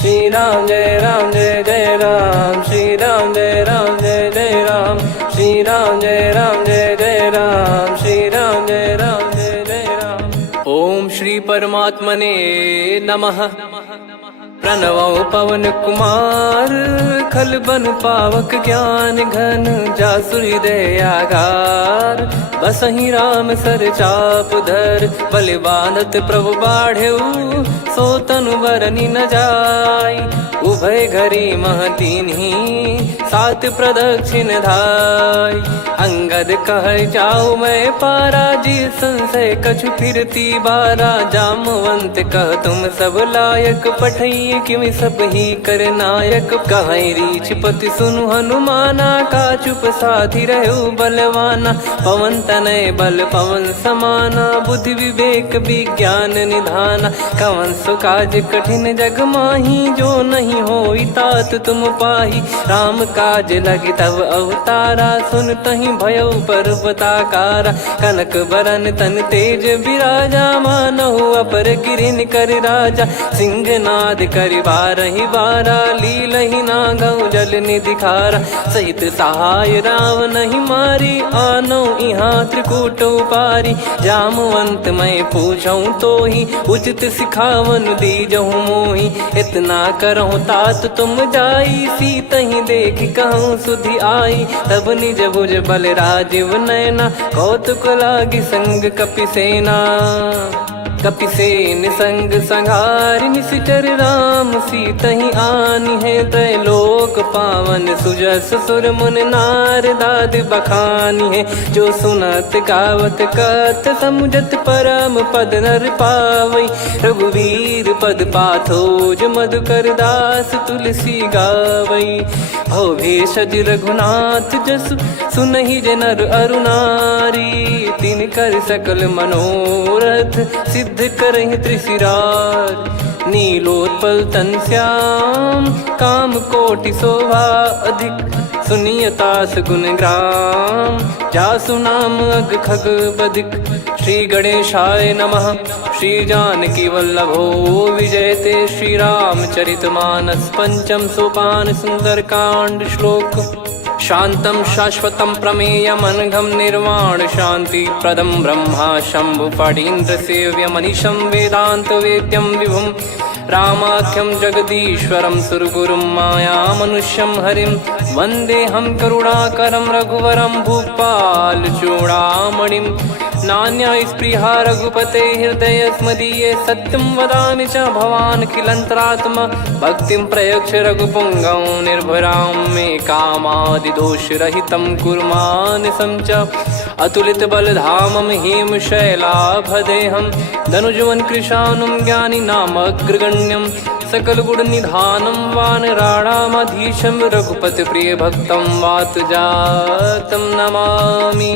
श्री राम जय जय राम, श्री राम जय जय राम, श्री राम जय जय राम, श्री राम जय जय राम। ओम श्री परमात्मने नमः। प्रणवो पवन कुमार, खल बन पावक ज्ञान घन, जासु हृदय आगार। बसहि राम सर चाप धर, बलि बांधत प्रभु बाढ़ेऊ, सो तनु बरनि न जाय। उभय घरी महतीन्ही, सात प्रदक्षिण धाय। अंगद कह जाऊ मैं पारा, जी संशय कछु फिरती बारा। जामवंत कह तुम सब लायक, पठई किमि सब ही कर नायक। कहीं रीछ पति सुनु हनुमाना, का चुप साधि रहु बलवाना। पवन तनय बल पवन समाना, बुद्धि विवेक विज्ञान निधाना। कवन सो काज कठिन जग माही, जो नहीं होई तात तुम पाही। राम काज लगी तब अवतारा, सुन तहि भयउ पर्वताकारा। कनक बरन तन तेज बिराजा, मानहु अपर गिरिन कर राजा। सिंहनाद करि बारहि बारा, लीलहि नागौ जल निधि खारा। सहित सहाय राम नहीं मारी, आनो इहाँ त्रिकूट उपारी। जामवंत मैं पूछऊँ तोहि, उचित सिखावन दीजहु मोहि। इतना करहु तात तुम जाई, सीतहि देख कहूँ सुधि आई। तब निज भुज बल राजीव नयना, कौतुक लागी संग कपिसेना। कपिसेन संग संघारि, निशिचर राम सीतहि आनी है। त्रैलोक पावन सुजस सुर मुन नार, दाद बखानी है। जो सुनत गावत कथ, समुझत परम पद नर पावई। रघुवीर पद पाथोज, मधुकर दास तुलसी गावई। भव भेषज रघुनाथ जसु, सुनहि जे नर अरु नारी। तिन कर सकल मनोरथ, सिद्ध करहि त्रिशिरार। नीलोत्पल तन श्याम, काम कोटि शोभा अधिक। सुनियतास गुण ग्राम, जासु नाम अग खग बदिक। श्री गणेशाय नमः। श्री जानकी वल्लभो विजयते, श्री रामचरित मानस। पंचम सोपान सुंदर कांड श्लोक। शांतं शाश्वतं प्रमेयमनघं, निर्वाण शांति प्रदं ब्रह्मा शंभु फणीन्द्र सेव्यमनिशं। वेदांत वेद्यं विभुं रामाख्यं जगदीश्वरं, सुरगुरुं माया मनुष्यं हरिं। वन्देऽहं करुणाकरं रघुवरं, भूपाल चूडामणिं। नान्या स्पृहा रघुपते हृदय स्मदीये, सत्यं वदामि च भवान् खिलन्तरात्मा। भक्तिं प्रयच्छ रघुपुङ्गं, निर्भरां मे कामादिदोषरहितं कुर्मानिसं च। अतुलित बलधामं हेमशैलाभदेहं, धनुजवन कृशानुं ज्ञानी नामग्रगण्यं। सकल गुण निधानं वानराणामधीशं, रघुपति प्रिय भक्तं वातजातं नमामि।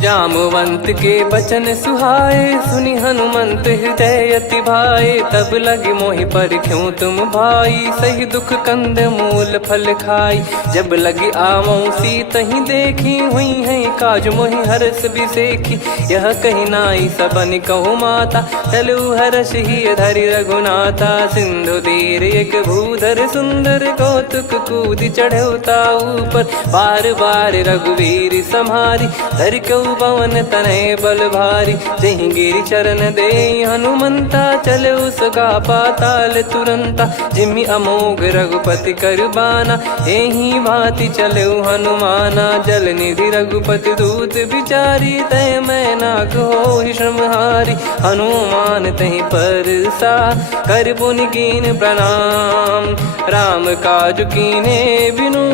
जामवंत के बचन सुहाए, सुनि हनुमंत हृदय अति भाए। तब लगे मोहि पर क्यों तुम भाई, सही दुख कंद मूल फल खाई। जब लगे आवऊं सीतहि देखी, हुई है काज मोहि हरस बिसेखी। यह कही नाई सबन कहु माता, चलु हरष ही धरि रघुनाथा। सिंधु तीर एक भूधर सुंदर, कौतुक कूद चढ़ौता ऊपर। बार बार रघुवीर सम्हारी, धर कऊ पवन तनय बल भारी। जहि गिरि चरण दे हनुमंता, चले उसका पाताल तुरंता। जिमि अमोघ रघुपति कर बाना, एहि भांति चले हनुमाना। जल निधि रघुपति दूत बिचारी, तय मैं नाग होहि श्रमहारी। हनुमान तहि परसा, कर पुनि कीन प्रणाम। राम काज कीने बिनु,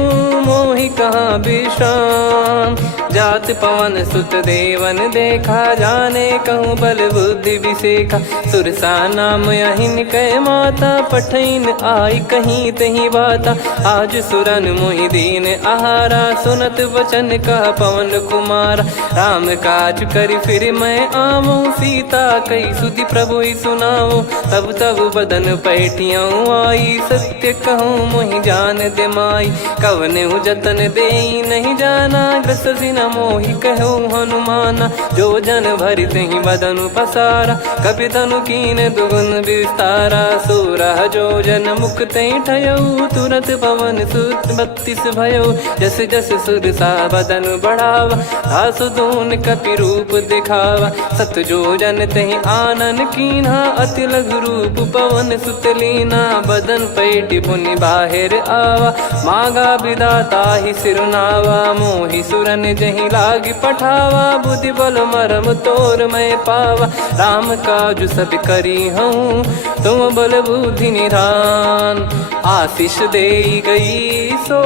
मोहि कहाँ विश्राम। जात पवन सुत देवन देखा, जाने कहूँ बल बुद्धि विसेखा। सुरसा नाम अहिन कै माता, पठैन आई कहीं तही बाता। आज सुरन मोहि दीन आहारा, सुनत वचन कह पवन कुमारा। राम काज करि फिर मैं आवऊं, सीता कई सुधि प्रभु ही सुनाओ। तब तब बदन पैठियाँ आई, सत्य कहूँ मोहि जान दे माई। कवने जतन दे नहीं जाना, ग्रसि न मोहि कहो हनुमाना। जो जन भरि तेहि बदनु पसारा, कपि तनु कीन दुगुन विस्तारा। सोरह जो जन मुख तेहि ठयऊ, तुरत पवन सुत 32 भयऊ। जस जस सुरसा बदन बढ़ावा, आसु दून कपि रूप दिखावा। सत जो जन तेहि आनन कीन्हा, अति लघु रूप पवन सुत लीना। बदन पैटि पुनि बाहिर आवा, मागा विधाता ही सिरुनावा। मोहि सुरन जहि लागी पठावा, बुद्धि बल मरम तोर मैं पावा। राम काजु सब करी हूँ, तुम बल बुद्धि निधान। आशीष देई गई सो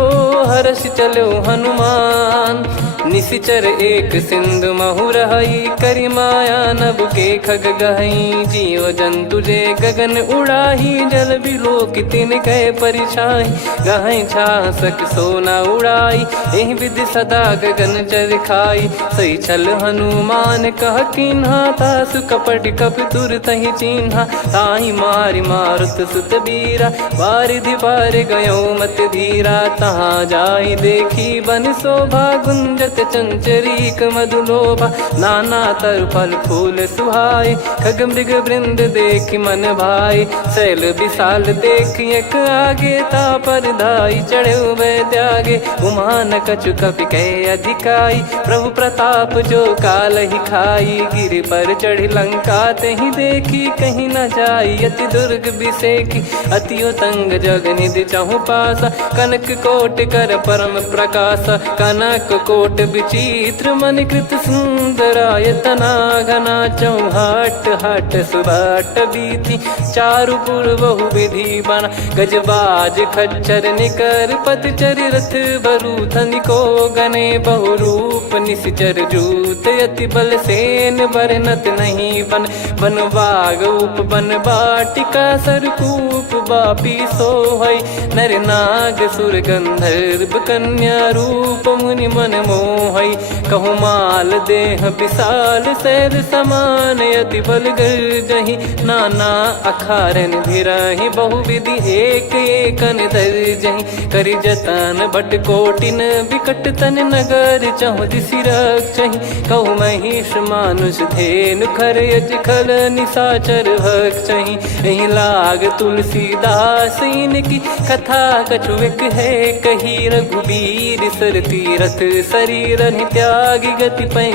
हर्ष चलो हनुमान। निशिचर एक सिंधु महु रहई, करी माया नभ के खग गहई। जीव जंतु जे गगन उड़ाही, जल बिलोक तिन कह परिछाई। गहई छासक सोना उड़ाई, एहि विधि सदा गगन चर खाई। सही छल हनुमान कह कीन्हा, तासु कपट कप तुर तहि चिन्हा। ताहि मारि मारुत सुत बीरा, वारिधि पार गयो मत धीरा। तहाँ जाई देखी बन शोभा, गुंजत चंचरीक मधुलोभा। नाना तर फल फूल सुहाए, खग मृग वृंद देख मन भाई। शैल विशाल देख एक आगे, तापर धाई चढ़े वै त्यागे। उमान कछु कपि कह अधिकाई, प्रभु प्रताप जो काल ही खाई। गिर पर चढ़ी लंका तेहि देखी, कहीं न जाई अति दुर्ग बिसेकी। अति उतंग जग निधि चहु पासा, कनक कोट कर परम प्रकाश। कनक कोट विचित्र मन कृत सुंदरायतना। घना चौहाट हाट सुबाट बीती, चारु पुर बहु विधि बना। गजबाज खच्चर निकर पतचर, रथ बरु धनिको गने। बहु रूप निशिचर जूत, अति बल सेन बरनत नहीं बन। बन बाग उप बन बाटिका, सरकूप बापी सोहई। नर नाग सुर गंधर्व कन्या, रूप मुनि मन मोहई। कहु माल देह विशाल, शैल समान अति बल गर्जहि। नाना अखारन भिरहि, बहु विधि एक एकन दर्जहि। करि जतन बट कोटिन, बिकट तन नगर चहु दिसि रक्षहि। कहु महिष मानुष धेनु, खर यज खल निशाचर भक्षहि। एहि लाग तुलसीदास इनकी, कथा कछु एक है कही। रघुबीर सर तीरथ शरीर, त्यागी गति पै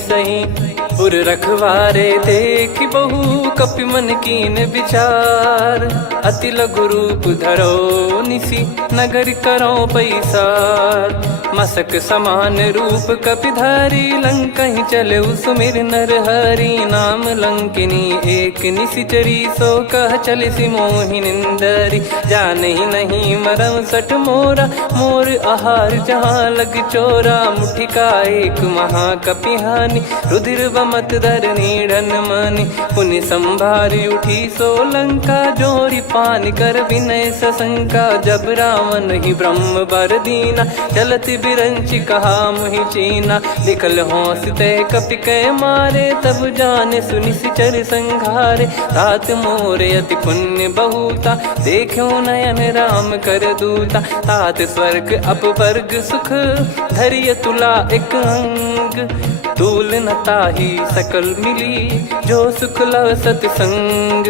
सही। पुर रखवारे देख बहु, कपि मन कीन विचार। अति लघु रूप धरो निसी, नगर करो पैसार। मसक समान रूप कपि धारी, लंकहि चले सुमिर नर हरि। नाम लंकिनी एक निशिचरी, सो कह चलिसि मोहि निंदरी। जानहि नहीं मरम सठ मोरा, मोर आहार जहाँ लग चोरा। मुठिका एक महाकपिहानि, रुधिर बमत धरनी ढन मानि। पुनि संभारी उठी सो लंका, जोरी पान कर विनय सशंका। जब रावण ही ब्रह्म बर दीना, चलत बिरंचि कहा मुहि चीना। लिखल होंस ते कपि कै मारे, तब जाने सुनि सिचर संघारे। तात मोरे अति पुण्य बहुता, देखो नयन राम कर दूता। तात स्वर्ग अपवर्ग सुख, धरिय तुला एक अंग। तूल न ताहि सकल मिली, जो सुख लव सतसंग।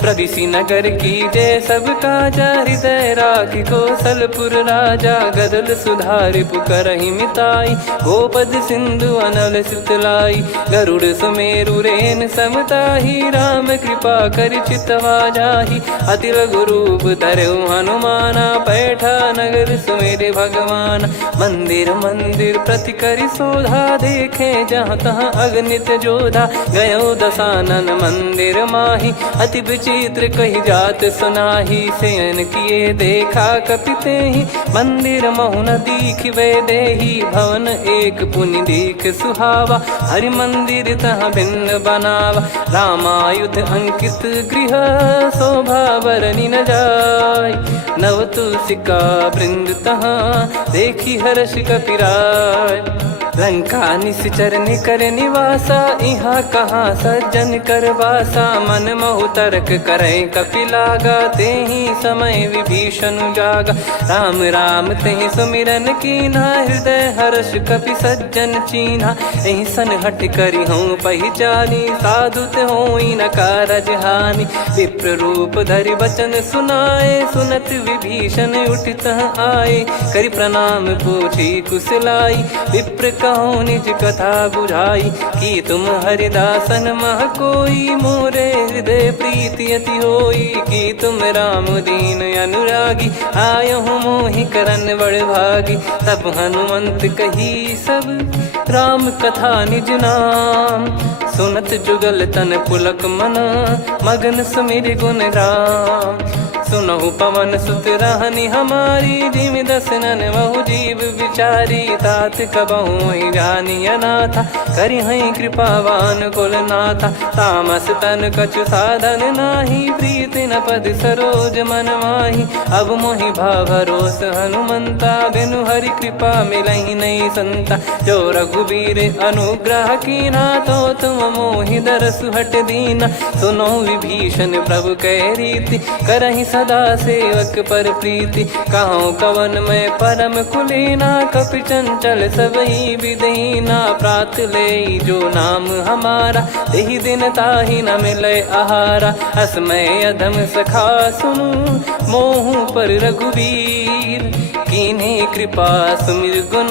प्रविशि नगर की जय सब काजा, हृदय राखि कौशलपुर राजा। गदल सुधारि पुकरहि मिताई, गोपद सिंधु अनल सितलाई। गरुड़ सुमेरु रेन समताहि, राम कृपा करि चितवा जाहि। अति लघु रूप धरऊ हनुमाना, पैठा नगर सुमेरे भगवान। मंदिर मंदिर प्रति करि शोधा, देखे जहाँ तहाँ अगणित जोधा। गयो दशानन मंदिर माही, अति विचित्र कही जात सुनाही। शयन किए देखा कपि तेहि, मंदिर महु न दीख वे देही। भवन एक पुनि दीख सुहावा, हरि मंदिर तहाँ भिन्न बनावा। रामायुध अंकित गृह, शोभा बरनि न जाय। नव तुलसी का वृंद तहाँ, देखी हर्ष कपिराय। लंका निश्चर निकर निवासा, इहाँ कहाँ सज्जन कर वासा। मन महु तर्क करे कपिलागा, तेहि समय विभीषण जागा। राम राम तेहि सुमिरन कीन्हा, हृदय हर्ष कपि सज्जन चीन्हा। एहि सन हट करि हूँ पहिचानी, साधु ते होई न कारज हानि। विप्र रूप धरि वचन सुनाए, सुनत विभीषण उठित आए। करि प्रणाम पूछी कुशलाई, विप्र कहो निज कथा बुझाई। कि तुम हरिदासन मह कोई, मोरे हृदय प्रीति अति होई। कि तुम राम दीन अनुरागी, आयहु मोहि करन बड़ भागी। तब हनुमंत कही सब राम कथा निज नाम, सुनत जुगल तन पुलक मना, मगन सुमिर गुण राम। सुनहु पवन सुत रहनी हमारी, जिमि दसनन महु जीव विचारी। तात कबहु ही जानी अनाथा, करि हई कृपावान कुल नाथा। तामस तन कछु साधन नाही, प्रीति न पद सरोज मन माही। अब मोहि भाव भरोस हनुमंता, बिनु हरि कृपा मिलहि नहीं संता। जो रघुबीर अनुग्रह कीन्हा, तो तुम मोहि दरसु हट दीना। सुनो विभीषण प्रभु कह रीति, करहि सदा सेवक पर प्रीति। कहूँ कवन में परम कुलीना, कपि चंचल सबही विदहीना। प्रात ले जो नाम हमारा, तेहि दिन ताहि न मिले आहारा। असमय अधम सखा सुनु, मोहु पर रघुवीर। कीन्ही कृपा सुमिर गुण,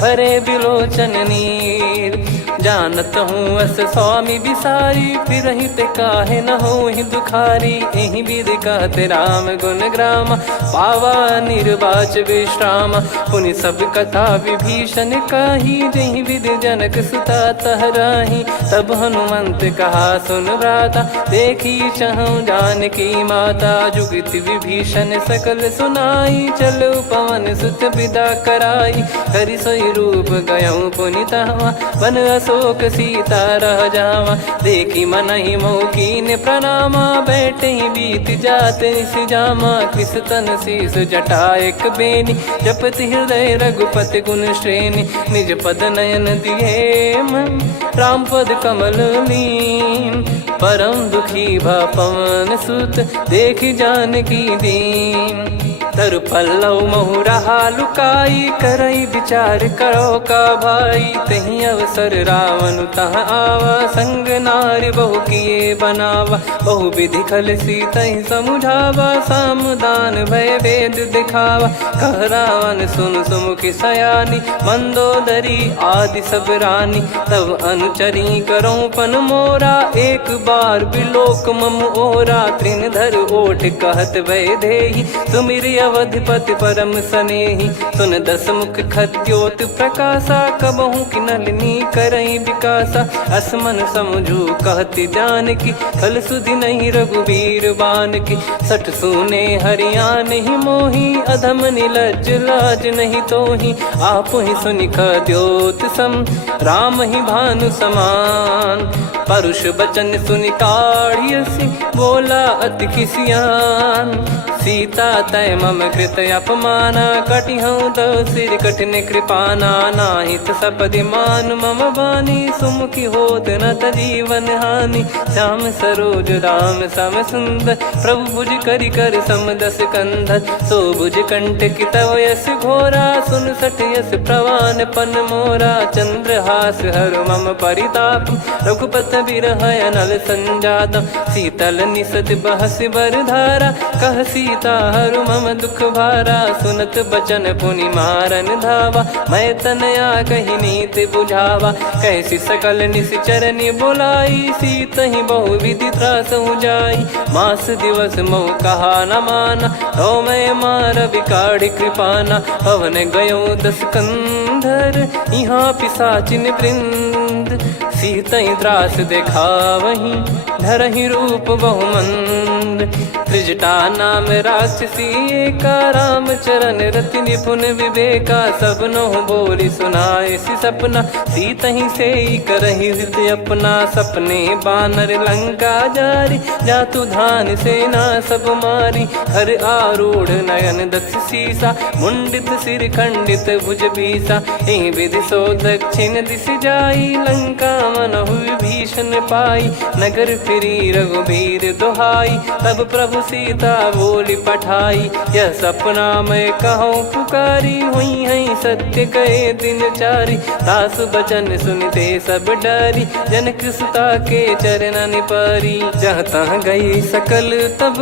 भरे बिलोचन नीर। जानत हूँ अस स्वामी बिसारी, फिरहि ते काहे न होहि दुखारी। एहि विधि कहते राम गुण ग्राम, पावा निर्वाच विश्राम। पुनि सब कथा विभीषण काही, जहि विधि जनक सुता तहराही। तब हनुमंत कहा सुन भ्राता, देखी चहु जानकी माता। जुगति विभीषण सकल सुनाई, चलो पवन सुत विदा कराई। करि सोई रूप गयऊँ पुनि तहवा, वन अशोक सीता रह जावा। देखी मनहि मोह कीन्ह प्रणामा, बैठे ही बीत जात निस जामा। कृस तन शीस जटा एक बेनी, जपति हृदय रघुपति गुण श्रेणी। निज पद नयन दिए मन, राम पद कमल लीन। परम दुखी भा पवन सुत, देखि जानकी दीन। तरु पल्लव महु रहा लुकाई, करई विचार करो का भाई। तहि अवसर रावण तह आवा, संग नारी बहु किए बनावा। बहु विधि खल सीतहि समुझावा, सामदान भय वेद दिखावा। कह रावण सुन सुमुखि सयानी, मंदोदरी आदि सब रानी। तब अनुचरी करो पन मोरा, एक बार बिलोक मम ओरा। तृण धर ओठ कहत भय देहि, सुमिर अवधिपति परम सनेहि। सुन दस मुख खद्योत प्रकाशा, कबहु कि नलिनी करई विकासा। असमन समझू कहति जानकी, खल सुधि नहीं रघुवीर बानकी। सठ सुने हरियाण ही मोही, अधम निलज्ज लाज नहीं तोही। आप ही सुनि खद्योत सम, राम ही भानु समान। परुष बचन सुनि काढ़ियसि, बोला अति किसियान। सीता तय मम कृत अपमाना, कटिहऊँ तव सिर कठिन कृपाना। नाहित सपदि मान मम बानी, सुमुखी होत न जीवन हानि। श्याम सरोज राम सम सुंदर, प्रभु भुज करि कर सम दस कंधर। सो भुज कंठ की तव यस घोरा, सुन सठ यस प्रवान पन मोरा। चंद्रहास हर मम परिताप, रघुपत बिरह अनल संजातम। शीतल निसत बहस बर धारा, कह सीता हरु मम दुख भारा। सुनत बचन पुनि मारन धावा, मैं तनया कहि नीति बुझावा। कैसी सकल निश्चरनि बुलाई, सीतहि बहु विधि त्रासहु जाई। मास दिवस मोह कहा न माना, तो मैं मार बिकाढ़ि कृपाना। पवन गयो दस कंधर, यहाँ पिशाचिन वृंद। मंद, सीतई त्रास देखावहीं धरहि रूप बहुमंद। त्रिजटा नाम राक्षसी एका, राम चरण रति निपुण विवेका। सबनो बोली सुनाए सि सपना, सीतहि से करहि हृद अपना। सपने बानर लंका जारी, जातु धान सेना सब मारी। हर आरूढ़ नयन दक्ष सीसा, मुंडित सिर खंडित भुज बीसा। एहि विधि सो दक्षिण दिश जाई, लंका मनहु विभीषण पाई। नगर फिरी रघुबीर दुहाई, तब प्रभु सीता बोली पठाई। यह सपना मैं कहूँ पुकारी, हुई है सत्य कहे दिन चारी। दास बचन सुनते सब डरी, जनक सुता के चरण परी। जहाँ तहाँ गई सकल तब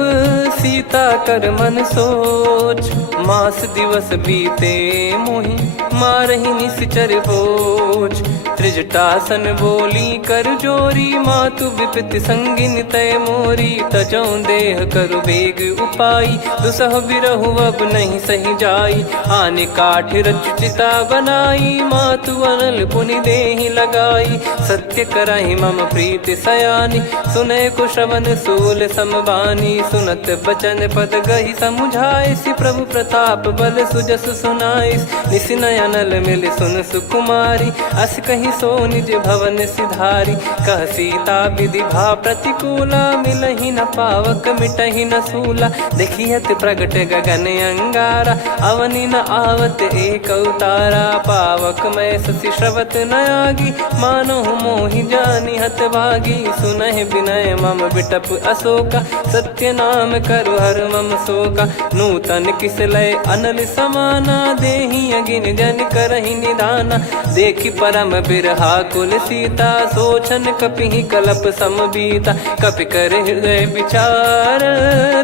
सीता कर मन सोच। मास दिवस बीते मोहि मारहि निश्चर बोझ। त्रिजटासन बोली कर जोरी, मातु विपत्ति संगिन तय मोरी। तजौ देह करु बेग उपाई, दुसह बिरहु अब नहीं सही जाई। आने काठ रचिता बनाई, मातु अनल पुनि देहि लगाई। सत्य करहि मम प्रीति सयानी, सुनय को श्रवण सूल समबानी। सुनत बचन पद गहि समुझाए, सि प्रभु प्रताप बल सुजस सुनाइस। निस नयनल मिल सुन सुकुमारी, अस कहि सो निज भवन सिधारी। कह सीता विधि भा प्रतिकूला, मिलहि न पावक मिटहि न सूला। देखियत प्रगट गगन अंगारा, अवनि न आवत एक अवतारा। पावक मैं शशि श्रवत न आगी, मानो मोहि जानि हत भागी। सुनहि विनय मम बिटप अशोका, सत्य नाम करु हर मम शोका। नूतन किस लय अनल समाना, देहि अगिन जन करहि निदाना। देखि परम बिरहा कुल सीता, सोचन कपिहि कलप समबीता। कपि कर हृदय विचार,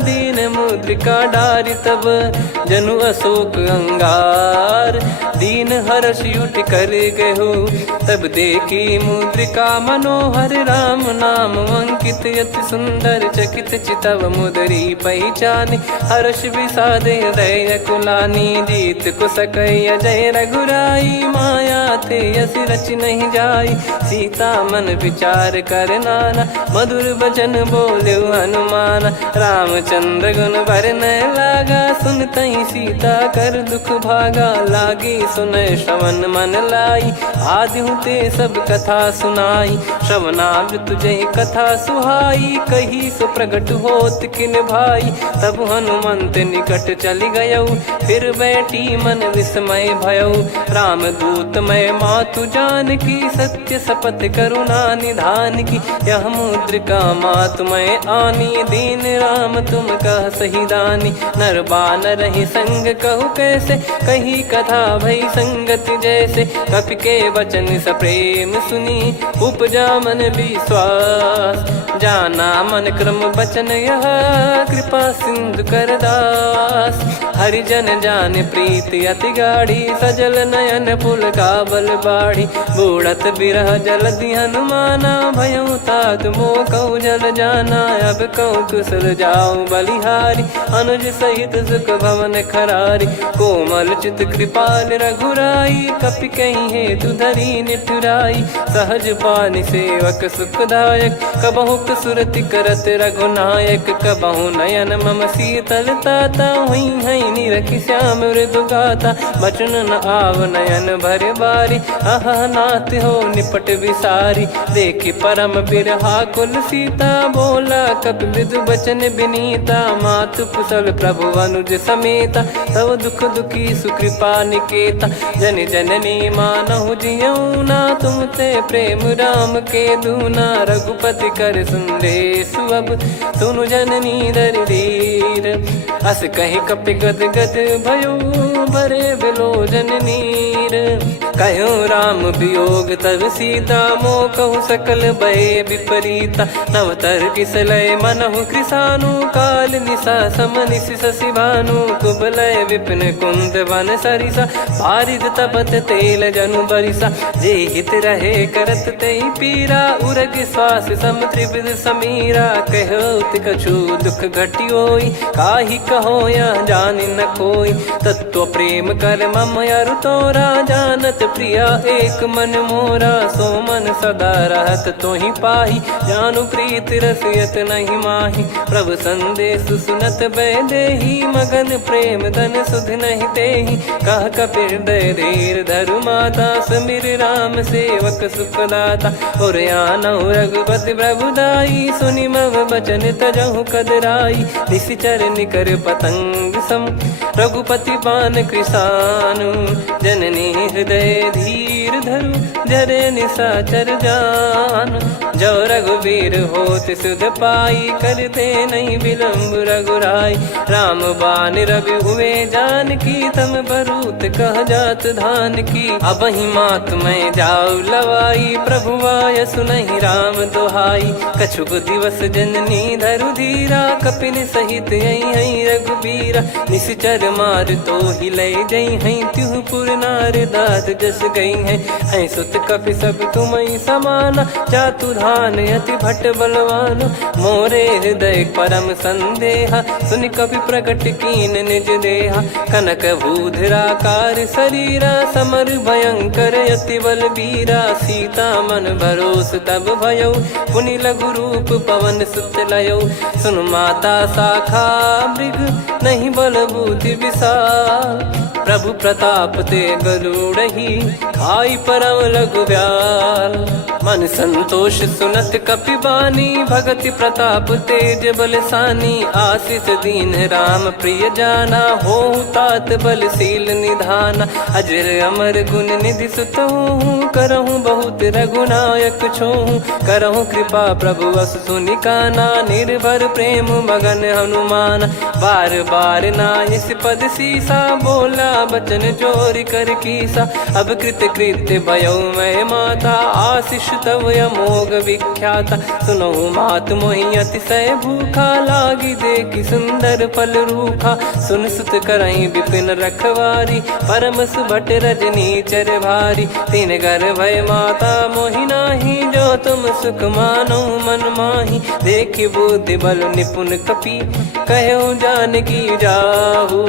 दीन मुद्रिका डारि तब जनु अशोक अंगार। दीन हर्ष उठ कर गहु, तब देखी मुद्रिका मनोहर। राम नाम अंकित अति सुंदर, चकित चितव मुदरी पहचान। हर्ष विषाद हृदय कुलानी, जीत को सकय जय रघुराई। माया थे यस रच नहीं जाई, सीता मन विचार कर नाना। मधुर बचन बोले हनुमान, रामचंद्र गुण बरनै लागा। सुनतहि सीता कर दुख भागा, लागी सुनय श्रवण मन लाई। आदि ते सब कथा सुनाई, श्रवणामृत जय कथा सुहाई। कही सो प्रगट होत किन भाई, तब हनुमंत निकट चली गयौ। फिर बैठी मन विस्मय भयौ, राम दूत मैं मातु जानकी। सत्य शपथ करुणा निधान की, यह मुद्रिका मातु मैं आनी। दीन राम तुम कह सही दानी, नर बानर ही संग कहु कैसे। कही कथा भई संगति जैसे, कपि के वचन सप्रेम सुनी। उपजा मन विश्वास, जाना मन क्रम बचन यह। कृपा सिंधु कर दास, हरिजन जान प्रीति अति गाढ़ी। सजल नयन पुल का बल बाढ़ी, बूढ़त बिरह जल दी हनुमाना। भयउ तात मोह कहु जल जाना, अब कहु कुशल जाऊं बलिहारी। अनुज सहित सुख भवन खरारी, कोमल चित कृपाल रघुराई। कपि कहीं हेतु धरी निठुराई, सहज पानि सेवक सुखदायक। कबहु सुरति करत रघुनायक, कबहु नयन मम शीतल ताता। हुई है निरखि श्याम मृदु गाता, बचन न आव नयन भर बारी। आहा नाथ हो निपट विसारी, देखि परम बिरहा कुल सीता। बोला कपि मृदु बचन बिनीता, मातु कुशल प्रभु अनुज समेता। तव दुख दुखी सुकृपा निकेता, जन जननी मानहु जियऊ ना। तुम ते प्रेम राम के दूना, रघुपति कर संदेश अब सुनु जननी दर धीर। अस कहि कपि गद गद भयो, भरे बिलोचन नीर। कहो राम वियोग तब सीता, मोह कहु सकल भय विपरीता। नवतर किसलय मनहु कृसानु, काल निशा समनिशि शशि भानु। कुबलय विपिन कुंद वन सरिसा, पारिद तपत तेल जनु बरिसा। जे हित रहे करत तेहि पीरा, उरग श्वास सम त्रिविध समीरा। कहो कछु दुख घटियोई, काहि कहो या जान न कोई। तत्व प्रेम कर मम अरु तोरा, जानत प्रिया एक मन मोरा। सो मन सदा रहत तो ही पाही, जानु प्रीत रसियत नहीं माही। प्रभु संदेश सुनत बैदेही, मगन प्रेम धन सुध नहीं तेही। कह कपिर दय धीर धरु माता, समिर राम सेवक सुखदाता। और आनौ रघुपति प्रभुदाई, सुनि मव बचन तजहु कदराई। निशिचर निकर पतंग सम, रघुपति पान कृसानु। जननी हृदय धीर धरु, जरे निशाचर जान। जो रघुवीर होत सुध पाई, करते नहीं विलम्ब रघुराई। राम बान रवि हुए जानकी, तम बरूत कह जात धान की। अब ही मात मैं जाऊ लवाई, प्रभु आय सुनहि राम दोहाई। कछुक दिवस जननी धरु धीरा, कपिन सहित यही रघुबीरा। निशिचर मार तो ही ले जई हैं, त्युह पुर नार दाद जस गई हैं। सुत कपि सब तुमहि समाना, जातु धान अति भट बलवान। मोरे हृदय परम संदेहा, सुनि कपि प्रकट कीन निज देहा। कनक भूधराकार शरीरा, समर भयंकर अति बलबीरा। सीता मन भरोस तब भयउ, पुनि लघु रूप पवन सुत लयउ। सुन माता शाखा मृग, नहीं बल बुद्धि विशाल। प्रभु प्रताप ते गरुड़ही, खाई परम लघु ब्याल। मन संतोष सुनत कपि बानी, भगति प्रताप तेज बलसानी। आशीष दीन राम प्रिय जाना, होहु तात बलशील निधाना। अजर अमर गुण निधि सुतहु, करहु बहुत रघुनायक छोहु। करहु कृपा प्रभु अस सुनि काना, निर्भर प्रेम मगन हनुमान। बार बार नायस पद सीसा, बोला बचन चोरी कर कीसा। अब कृत कृत्य भयउ मैं माता, आशीष तव अमोघ विख्याता। सुनहु मात मोहि अतिशय भूखा, लागी देखि सुंदर फल रूखा। सुन सुत करहि विपिन रखवारी, परम सुभट रजनी चर भारी। तीन घर भय माता मोहि नाही, जो तुम सुख मानो मन माही। देखि बुद्धि बल निपुण कपि, कहु जानकी जाहु।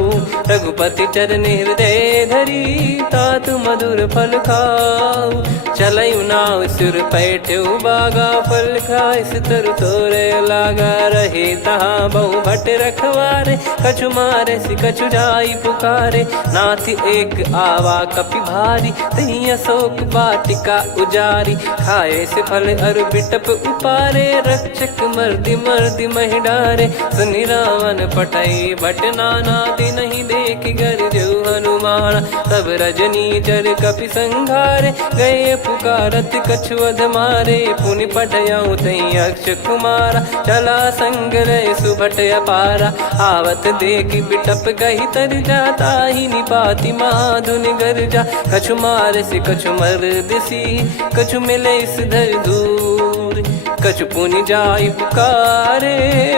रघुपति चरण हृदय धरी, तात मधुर फल खाऊ। चलयु नाव सुर पैठ्यु बागा, फल खाइस तरु तोरे लागा। रहे तहाँ बहु भट रखवारे, कछु मारे सि कछु जाई पुकारे। नाथ एक आवा कपि भारी, तही अशोक वाटिका उजारी। खाए से फल अरु बिटप उपारे, रक्षक मर्दि मर्दि महि डारे। सुनि रावण पटई भट नाना, तिनहि देखि गरजउ हनुमान। तब रजनी चर कपि संघारे, गए पुकारत कछु अध मारे। पुनि पठयउ तई अक्ष कुमारा, चला संग रहे सुभट अपारा। आवत देखि बिटप गही तर जाता, ही निपाति महाधुनि गर्जा। कछु मार से कछु मर्दिसी, कछु मिले इस धर दूर। कछु पुनि जाई पुकारे,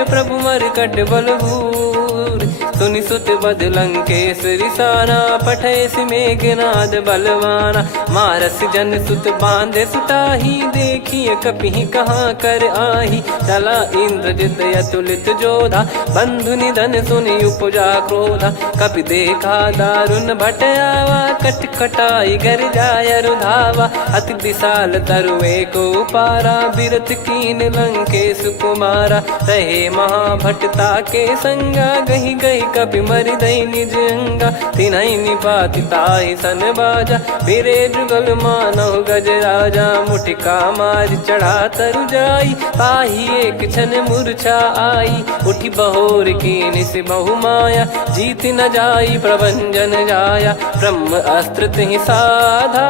प्रभु मरकट बलभूर। सुनि सुत बद लंकेश्वरी साना, पठय मेघनाद बलवाना। मारस जन सुत बांधे सुताही, देखिए कपि कहाँ कर आही। चला इंद्रजित अतुलित जोधा, बंधु निधन सुनि उपजा क्रोधा। कपि देखा दारुण भट आवा, कट कटाई गर जाय रुधावा। अति विशाल तरुए को पारा, बिरत कीन लंकेश कुमारा। रहे महाभटता के संगा, गही गही कपि मरि दई निज अंगा। तिन्हि निपाति ताहि सन बाजा, फिरे जुगल मानव गज राजा। मुटिका मार चढ़ा तरु जाई, ताहि एक क्षण मूर्छा आई। उठि बहोर कीन से बहु माया, जीत न जाई प्रभंजन जाया। ब्रह्म अस्त्र तिहि साधा,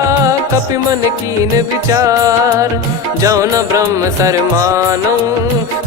कपि मन कीन विचार। जौ न ब्रह्म सर मानौ,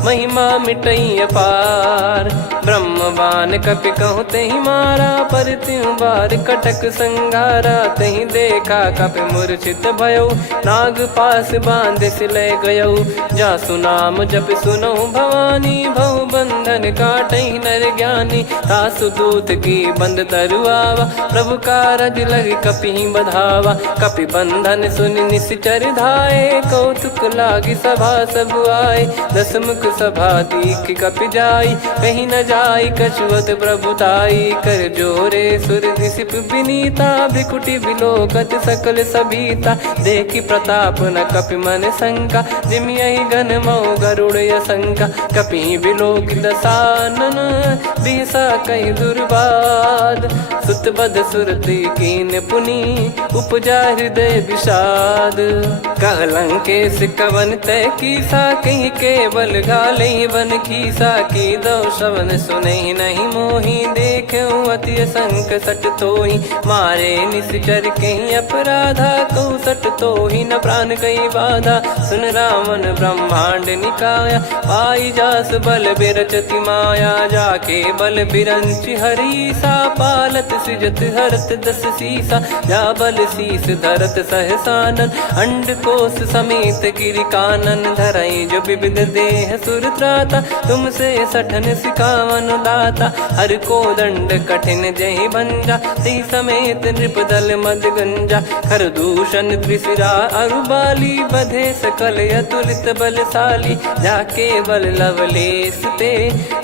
महिमा मिटई अपार। ब्रह्म बान कपि कहु तहि मारा, पर त्यों बार कटक संगारा। तहि देखा कपि मूर्छित भयउ, नाग पास बांध सिले गयउ। जासु नाम जप सुनहु भवानी, भव बंधन काटहि नर ज्ञानी। तासु दूत की बंद तरुआवा, प्रभु कारज लग कपि बधावा। कपि बंधन सुनि निश्चर धाये, कौतुक लागी सभा सब आए। दस मुख सभा दीख कपि जाई, कहीं न जाई कछुवत प्रभुताई। कर जोरे सुर दिसिप विनीता, भ्रिकुटि बिलोकत सकल सबीता। देखि प्रताप न कपि मन शंका, जिमियहि गन मऊ गरुड़ असंका। कपि बिलोक दसानन, बिहसा कहि दुर्वाद। सुत बध सुरति कीन पुनि, उपजा हृदय विषाद। कहलंकेश कवन तय कीसा, कहीं केवल गाले बन खीसा। की दो श्रवण सुने नहीं मोही, देखे अति संक सट तोही। मारे निश्चर कहीं अपराधा, कहूँ सट तोही न प्राण कहीं बाधा। सुन रावण ब्रह्मांड निकाया, पाई जास बल बिरचति माया। जाके बल बिरंच हरीसा, पालत सृजत हरत दस सीसा। जा बल शीस धरत सहसानन, अंड कोश समेत गिरि कानन। धरई जो विविध देह सुर त्राता, तुमसे सठन सिखावन दाता। हर को दंड कठिन जहि भंजा, ती समेत नृप दल मद गंजा। खर दूषण त्रिशिरा अरुबाली, बधे सकल अतुलित बलशाली। जाके बल लवलेश ते,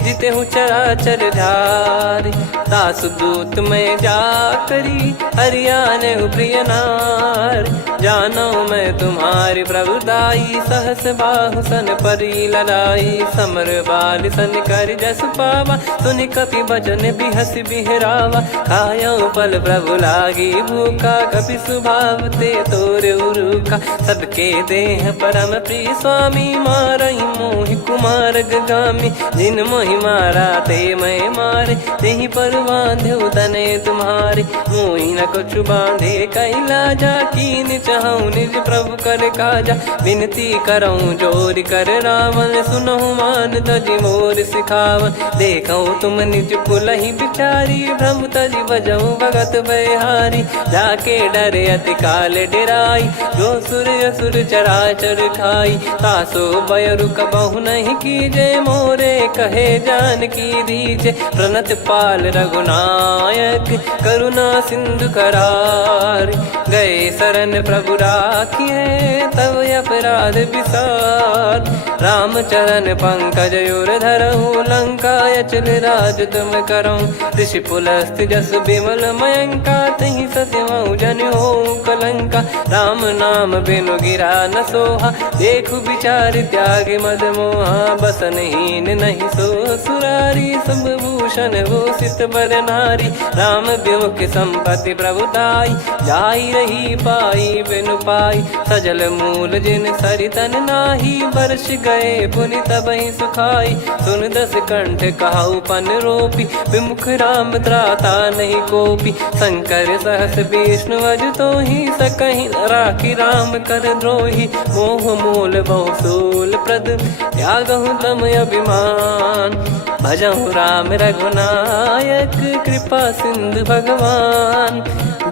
जिते हूँ चराचर धारी। दास दूत में जा करी, हरियाने प्रिय नार। जानो मैं तुम्हारी प्रभुताई, सहस बाहु सन परी लड़ाई। समर बाल सन कर जस पावा, सुनि कपि भजन बिहस बिहरावा। खायो पल प्रभु लागी भूखा, कपि स्वभाव ते तोर उरुखा। सबके देह परम प्रिय स्वामी, मारई मोहि कुमार गगामी। जिन मोहि मारा ते मैं मारे, तेहि पर बांधो तने तुम्हारे। मोहि न कुछ बांधे कैलाजा, कीन चाहूँ निज प्रभु कर काजा। विनती करऊँ जोर कर रावण, सुनहु मान तजि मोर सिखावन। देखऊँ तुम निज पुलहि बिचारी, भ्रम तजि बजऊँ भगत बहारी। जाके डरे अति काल डेराई, जो सुर असुर चराचर खाई। तासो बयरु कबहु नहीं कीजे, मोरे कहे जान की दीजे। प्रणत पाल रघुनायक, करुणा सिंधु करार। गए शरण प्रभु राखिए, तब अपराध विसार। राम चरण पंकज उर धरऊँ, लंका अचल राज तुम करऊँ। ऋषि पुलस्त जस विमल मयंका, तहि सत्यमऊ जन हो कलंका। राम नाम बिनु गिरा न सोहा, देखु विचार त्याग मद मोहा। बसनहीन नहीं सो सुरारी, सब भूषण भूषित बर नारी। राम विमुख संपत्ति प्रभुताई, जाई रही पाई बिनु पाई। सजल मूल जिन सरितन नाही, वर्ष गए पुनि तबहि सुखाई। सुन दस कंठ कहाऊ पन रोपी, विमुख राम त्राता नहीं कोपी। शंकर सहस विष्णु अज तोहि, सकहि न राखी राम कर द्रोही। मोह मूल बहु सूल प्रद, त्यागहु तम अभिमान। भजहु राम रघुनायक, कृपा सिंधु भगवान।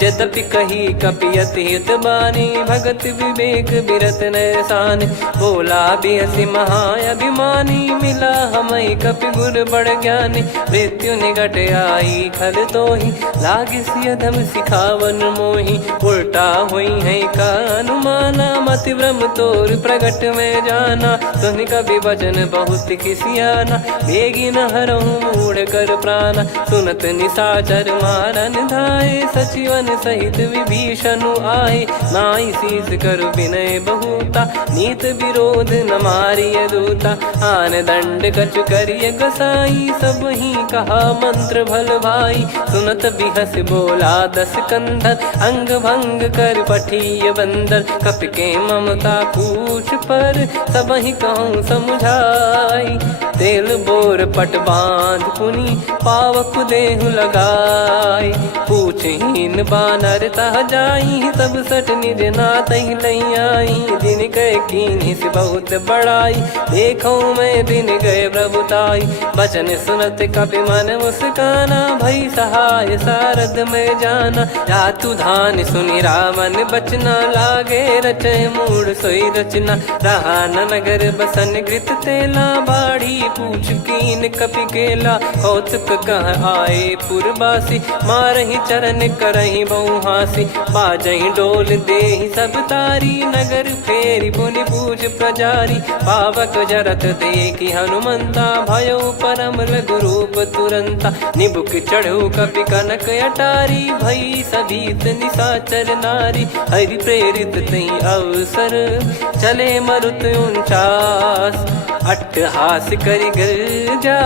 यद्यपि कही कपियति हित बानी, भगत विवेक बिरत नैसान। बोला बिहसि महाअभिमानी, मिला हमई कपि गुर बड़ ज्ञानी। मृत्यु निकट आई खल तोहि, लागिसि अधम सिखावन मोहि। उल्टा हुई है का अनुमाना, मति भ्रम तोर प्रगट में जाना। सुन कवि वचन बहुत खिसियाना, बेगी न हरहु मूढ़ कर प्राणा। सुनत निशाचर मारन धाये, सचिवन सहित विभीषणु आए। नाई शीस कर विनय बहुता, नीत विरोध न मारिय दूता। आन दंड कछु करिय गसाई, सब ही कहा मंत्र भल भाई। सुनत बिहस बोला दस कंधर, अंग भंग कर पठिय बंदर। कपि के ममता पूछ पर, सब ही कहूँ समुझाई। तेल बोर पट बांध पुनि, पावक देहु लगाई। पूछहीन बानर तह जाई, सब सट निज नातहि लई आई। दिन गए कीन्ही से बहुत बड़ाई, देखो मैं दिन गए प्रभुताई। बचन सुनत कपि मन मुस्काना, भई सहाय सारद में जाना। जातु धान सुनि रावण बचना, लागे रचय मूढ़ सोई रचना। रहा न नगर बसन घृत तेला, बाढ़ी पूछ कीन कपि केला कौतुक कह आए पुरबासी मारही चरण करही बहु हासी बाजही डोल देहि सब तारी नगर फेरी पुनि पूज प्रजारी पावक जरत देखी हनुमंता भयो परम लघु रूप तुरंता निबुक चढ़ू कपि कनक अटारी भई सभीत निशाचर नारी हरि प्रेरित तई अवसर चले मरुत 49 अट्टहास करि गिरजा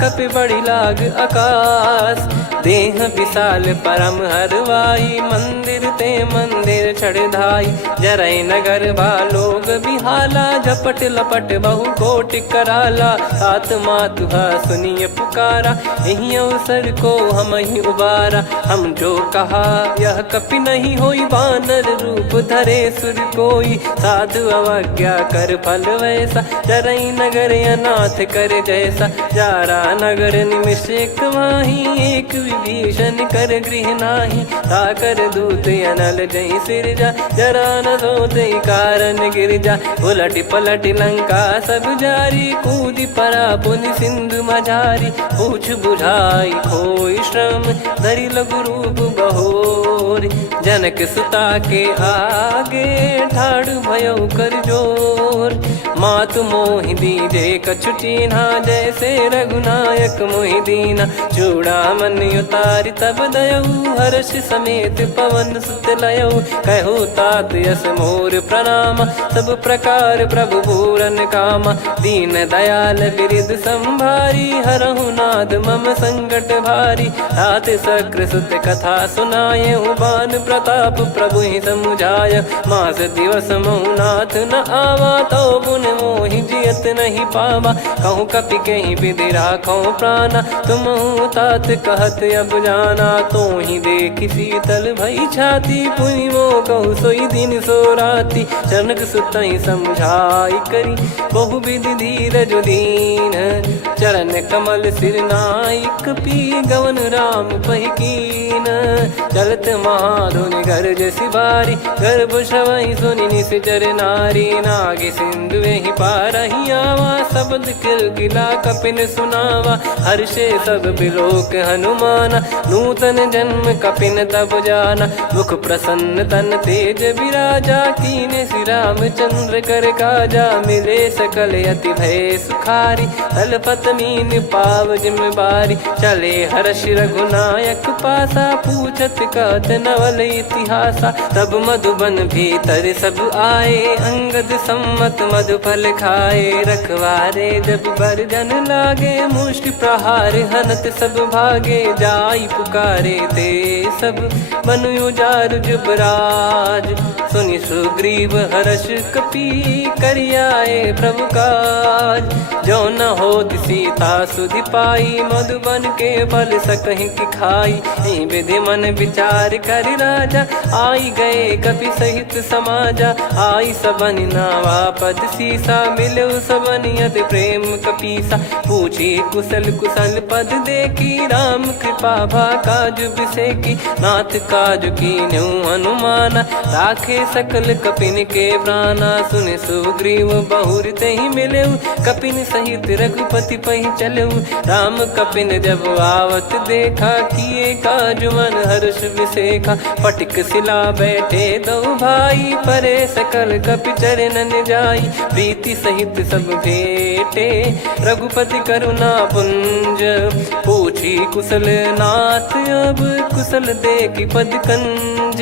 कपि बड़ी लाग आकाश देह विशाल परम हरवाई मंदिर ते मंदिर चढ़ाई जरई नगर बालोग बिहाला झपट लपट बहु कोट कराला सात मातुहा सुनिय पुकारा यही अवसर को हम ही उबारा हम जो कहा यह कपि नहीं होई बानर रूप धरे सुर कोई साधु अवज्ञा कर फल वैसा जरई नगर अनाथ कर जैसा जारा नगर निमिष एक माही एक विभीषण कर गृह नाही ताकर दूत अनल जय सिरजा जरा न सोते कारण गिरजा उलट पलट लंका सब जारी कूदी परा पुनि सिंधु मझारी पूछ बुझाई खोई श्रम धरि लघु रूप बहोरी जनक सुता के आगे ठाड़ भयो कर जोर मातु मोहि दीजे कछु चीन्हा जैसे रघुनायक मोहि दीना चूड़ामन उतारि तब दयऊ हर्ष समेत पवन सुत लयऊ कहु तात यस मोर प्रणाम सब प्रकार प्रभु पूरन कामा दीन दयाल बिरिद संभारी हरहु नाद मम संकट भारी तात सक्र सुत कथा सुनाये बान प्रताप प्रभु ही समुझाय मास दिवस महु नाथ न आवा तो पुन मोहि जियत नहीं पावा कहूँ कपि कहीं विधि राखो प्राणा तुम तात कहत अब जाना तो ही देख शीतल भई छाती पुनि मो कहु सोई दिन सो राती जनक सुतई समझाई करी बहु विधि धीरज दीन चरण कमल सिर नाइक पी गवन राम पहिकीन चलत महाधुनि गर्ज सिबारी गर्भ श्रवहि सुनि निश्चर नारी नागे सिंधु ही पारही आवा शब्द किलकिला कपिन सुनावा हर्षे सब बिलोक हनुमाना नूतन जन्म कपिन तब जाना मुख प्रसन्न तन तेज विराजा कीने श्री रामचंद्र कर काजा मिले सकल अति भय सुखारी तलपत मीन पाव जिम्मेवारी चले हर्ष रघुनायक पासा पूछत कहत नवल इतिहासा तब मधुबन भीतर सब आए अंगद सम्मत मधुफल खाए रखवारे जब बरजन लागे मुष्टि प्रहार हनत सब भागे जाई पुकारे ते सब मनु उजार जुबराज सुनि सुग्रीव हर्ष कपि करियाए प्रभु काज जो न हो सीता सुधि पाई मधुबन के फल सकहि की खाई विधि मन विचार कर राजा आई गए कपि सहित समाजा आई सबन नावा पद सीसा मिलो सबनियत प्रेम कपीसा पूछी कुशल कुशल पद देखी राम कृपा भा काज बिसेकी नाथ काज की न्यू हनुमाना राखे सकल कपिन के प्राणा सुन सुग्रीव बहुर ते ही मिले कपिन सहित रघुपति पहि चले राम कपिन जब आवत देखा किए काज मन हर्ष विसेखा पटिक सिला बैठे दो भाई परे सकल कपि चरणन जाई प्रीति सहित सब भेटे रघुपति करुणा पुंज पूछी कुशल नाथ अब कुशल देखी पद कंज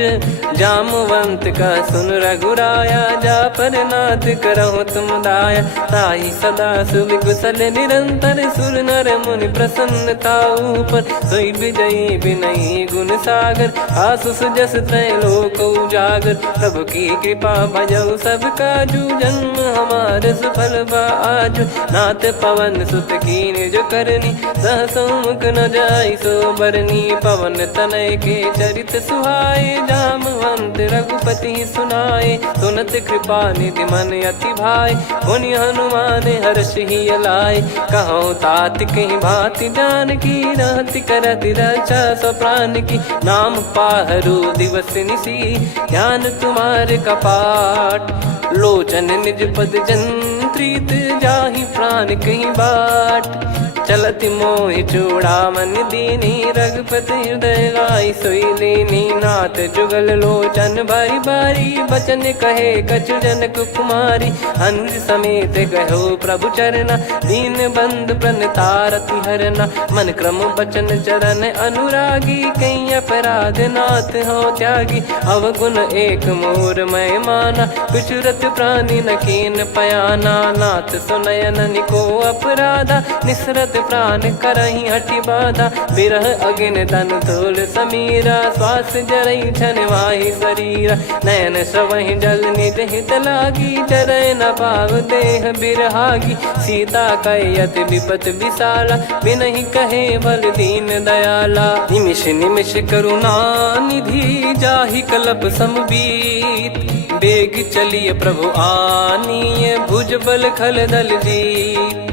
जामवंत का सुन रघुराया जा पर नाथ करहु तुम दाया ताई सदा सुभि कुशल निरंतर सुर नर मुनि प्रसन्नता ऊपर सोई विजयी बिनयी गुण सागर आसु सुजस त्रैलोक उजागर प्रभु की कृपा भजऊ सब काजू जन्म हमार सफल बाजू नाथ पवन सुत कीन जो करनी सहसो मुख न जाई सो बरनी पवन तनय के चरित सुहाए जामवंत रघुपति सुनाए सुनत कृपा निधि मन अति भाई पुनि हनुमान हर्ष ही लाए कहो तात कहीं भांति जान की रहति करति रक्षा सो प्राण की नाम पाहरू दिवस निसी ध्यान तुम्हारे कपाट लोचन निज पद जन प्रीत जाहि प्राण कहीं बाट। चलत मोहि चूड़ामन दीनी रघुपति हृदय लाई सोई लीनी। नाथ जुगल लोचन बारी बारी बचन कहे कछु जनक कुमारी। हंस समेत गहो प्रभु चरना दीन बंद प्रणतारति हरना। मन क्रम बचन चरण अनुरागी कहीं अपराध नाथ हो त्यागी। अवगुण एक मोर मैं माना विचुरत प्राणी न कीन पयाना। नाथ सुनयन निको अपराधा निसरत प्राण करही हटि बाधा। बिरह अगिन तन तोल समीरा श्वास जरई छन वाहि शरीरा। नयन सवहि जल निज हित लागी चरय न पाव देह बिरहागी। सीता कयत विपत विशाला बिनहि कहे बल दीन दयाला। निमिष निमिष करुणा निधि जाहि कलप समबीत। बेग चलिए प्रभु आनीय भुज बल खल दल जीत।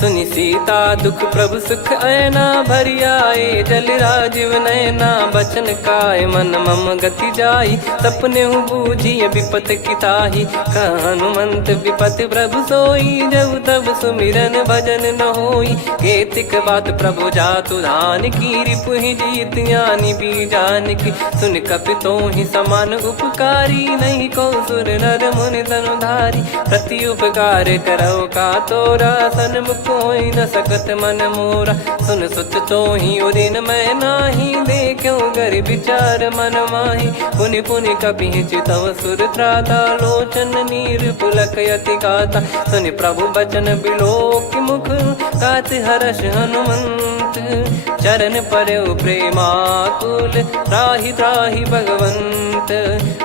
सुनि सीता दुख प्रभु सुख ऐना भरि आए जल राजीव नैना। बचन काय मन मम गति जाई सपने बूझी विपत किताही। हनुमंत विपत प्रभु सोई जब तब सुमिरन भजन न होई। केतिक बात प्रभु जातु धान की रिपुहि जीत ज्ञानी बीजान की। सुन कपितो ही समान उपकारी नहीं को सुर नर मुनि तनुधारी। प्रति उपकार करो का तोरा सन्मुख कोई न सकत मन मोरा। सुन सुत तो ही उदिन मैं नाही देखो गर विचार मन माही। पुनि पुनि कपि चितव सुर त्राता लोचन नीर पुलक यति गाता। सुनि प्रभु बचन बिलोक मुख गात हर्ष हनुमंत। चरण परयो प्रेमाकुल त्राहि त्राहि भगवंत।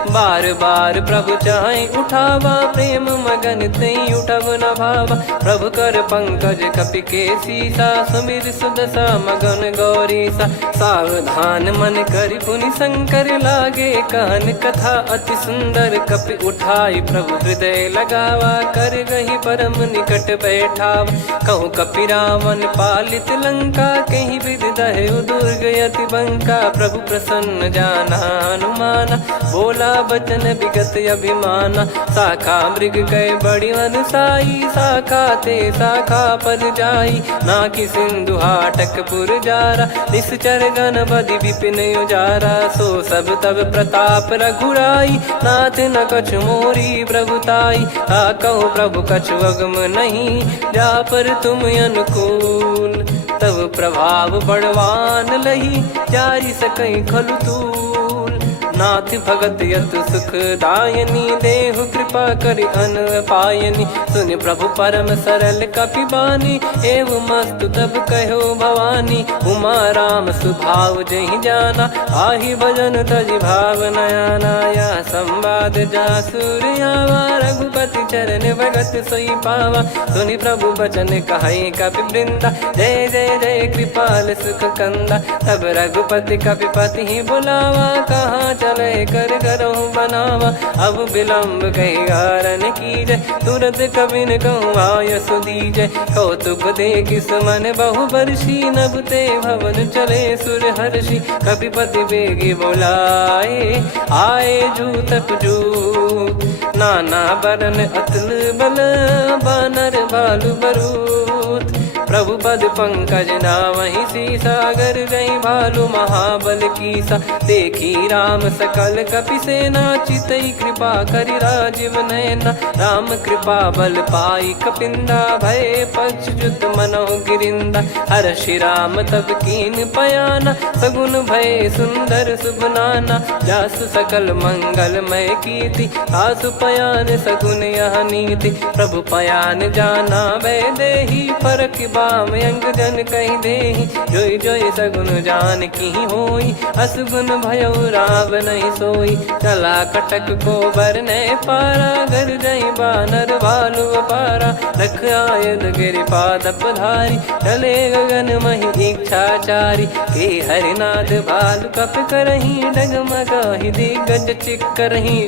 बार बार प्रभु चाहि उठावा प्रेम मगन तई उठब न भावा। प्रभु कर पंकज कपि के सीसा सुमिर सुदशा मगन गौरीसा। सावधान मन करि पुनि शंकर लागे कहन कथा अति सुंदर। कपि उठाई प्रभु हृदय लगावा कर गही परम निकट बैठावा। कहूँ कपि रावण पालित लंका कहीं विधि दहु दुर्ग यति बंका। प्रभु प्रसन्न जाना हनुमाना बोला बचन विगत अभिमाना। शाखा मृग गए बड़ी अनुसाई शाखा ते शाखा पर जाई। ना कि सिंधु हाटक पुर जारा निश्चर गण बदि विपिन उजारा। सो सब तब प्रताप रघुराई नाथ न कछु मोरी प्रभुताई। कहूँ प्रभु कछु अगम नहीं जा पर तुम अनुकूल। तब प्रभाव बड़वान लही जारी सकई खलु तूल। नाथ भगत यत सुख दायनी देहु कृपा करि अन पायनी। सुन प्रभु परम सरल कपि बानी एवं मस्तु तब कहो भवानी। उमा राम सुभाव जहि जाना आहि भजन तजि भाव नयाना। या संवाद जासुर आवा रघुपति चरण भगत सोई पावा। सुनि प्रभु बचन कहै कपि वृंदा जय जय जय कृपाल सुख कंदा। तब रघुपति कपि पति बुलावा कहाँ चले कर करहु बनावा। अब विलम्ब कही कारण कीजय तुरत कबिन कहूँ आयस दीजय। कौतुक देख सुमन बहु बरसी नभ ते भवन चले सुर हर्षि। कपिपति बेगी बोलाए आए जूतक जूत। नाना बरन अतुल बल बानर बालु बरूत। प्रभु पद पंकज नावहि सीसागर गई भालु महाबल कीसा। देखी राम सकल कपि सेना चितई कृपा करि राजीव नयना। राम कृपा बल पाई कपिंदा भय पक्ष जुत मनो गिरिंदा। हर्षि राम तब कीन पयाना सगुन भय सुंदर शुभ नाना। जासु सकल मंगलमय कीर्ति आसु पयान सगुन यह नीति। प्रभु पयान जाना वै देहि फरक बाम अंग जन कहीं देहि। जोई जोई सगुन जान की होई असगुन भयो राव नहीं सोई। चला कटक को बरने पारा घर जई बानर भालु पारा। रख आयद गिरि पाद पधारी चले गगन मही इच्छाचारी। के हरिनाथ भालु कप करही डगमगाहि दिग्गज चिक्करही।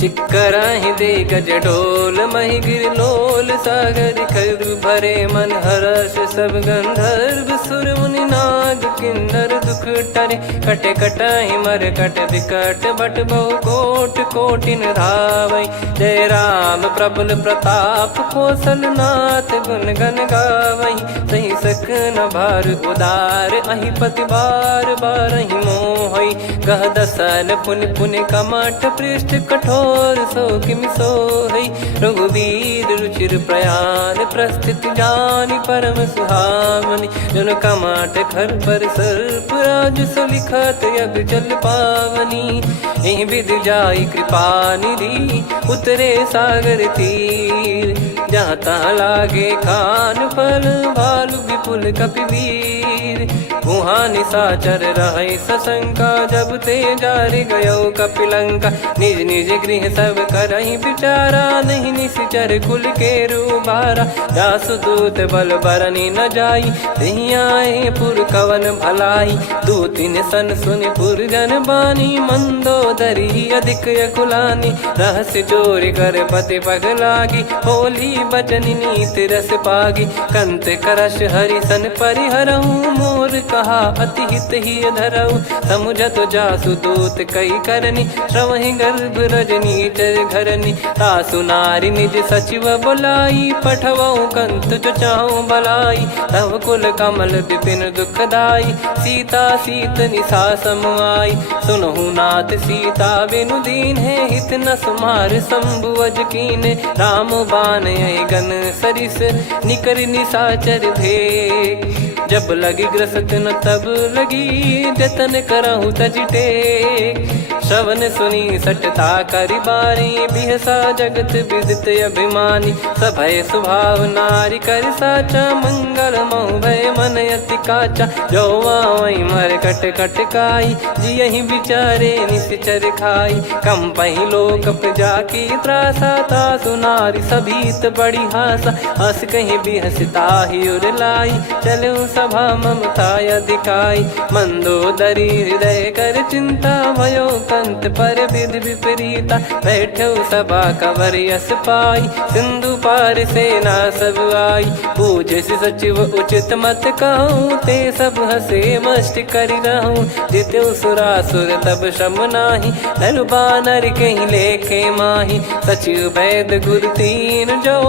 चिक्कराहि दे गज डोल महि गिर लोल सागर खर भरे मन हर्ष सब गंधर्व सुर मुनि नार। नाग किन्नर दुख टरे, कटे कटहि मर कट विकट बट बहु कोट कोटिन धावै। जय राम प्रबल प्रताप कौशलनाथ गुण गण गावै। सही सकन भार उदार अहि पति बार बारहि मोहै। गह दसन पुन पुन कमठ पृष्ठ कठोर सो किमि सोहै। रघुवीर रुचिर प्रयाण प्रस्थित जानि परम सुहावनि। जन कमठ खर पर सर्प राज सलिखत यग जल पावनी। एहि विधि जाई कृपा निधि उतरे सागर तीर। जहाँ तहाँ लागे खान फल भालु विपुल कपिवीर। वहाँ निशाचर रहै सशंका जब ते जारि गयो कपिलंका। निज निज गृह सब करहि विचारा नहीं निश्चर कुल के रूबारा। जासु दूत बल बरनि न जाई तेहि आए पुर कवन भलाई। दूतिन सन सुनि पुर जन बानी मंदोदरी अधिक यकुलानी। रहस्य चोरी कर पति पगलागी होली बचन नीति रस पागी। कंत करश हरिसन परिहरहु मोर कहा अति हित ही धरऊ। समुझत जासु दूत कई करनी श्रवहि गर्भ रजनी चर घरनी। तासु नारी निज सचिव बुलाई पठवऊ कंत जो चाहूं बलाई। तव कुल कमल विपिन दुखदाई सीता सीत निशा समाई। सुनहु नाथ सीता बिनु दीन है हित न सुमार शंभु अज कीने। राम बाण गन सरिस निकर निशाचर भेग। जब लगी ग्रसत न तब लगी जतन करहु तज टेक। श्रवण सुनी सटता करि बारी बिहसा जगत विदित अभिमानी। सभय स्वभाव नारी कर साचा मंगल मऊ भय मन अति काचा। जो आवै मर कट कट काई जियहि विचारे निश्चर खाई। कम पहि लोक जाकी त्रासा तासु नारी सभीत बड़ी हासा। हस कहीं बिहसता ही उर लाई चलऊ सभा ममता अधिकाई। मंदोदरी हृदय कर चिंता भयो कंत पर विधि विपरीता। बैठो सभा कवर यस पाई सिंधु पार सेना सब आई। पूज्य सचिव उचित मत कहूँ ते सब हसे मष्ट करि रहूँ। जित्यु सुरासुर तब श्रम नाही नर बानर कहीं लेखे माही। सचिव वैद गुरु तीन जो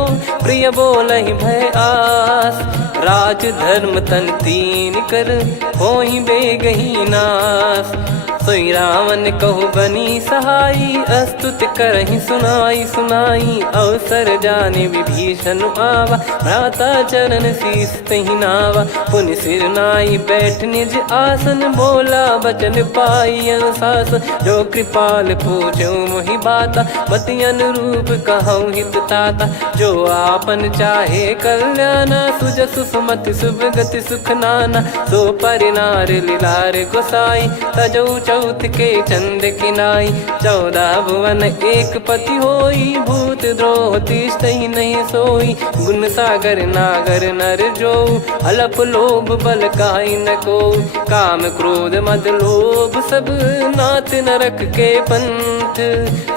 प्रिय बोलहि भय आस। राज धर्म तन तीन कर होई बेगही नास। सोई रावण कहु बनी सहाई अस्तुत करहि सुनाई सुनाई। अवसर जाने विभीषण आवा भ्राता चरण शीस तहि नावा। पुनि सिर नाई बैठ निज आसन बोला बचन पाई अनुशासन। जो कृपाल पूछो मोहि बाता मति अनुरूप कहूँ हित ताता। जो आपन चाहे कल्याणा सुजसु सुमति सुभगति सुख नाना। सो परिनार लीलार गोसाई तजौ चौथ के चंद किनाई। 14 भुवन एक पति होई भूत द्रोह तिष्ठहि नहीं सोई। गुण सागर नागर नर जो अलप लोभ बल काई न को। काम क्रोध मद लोभ सब नाथ नरक के पंथ।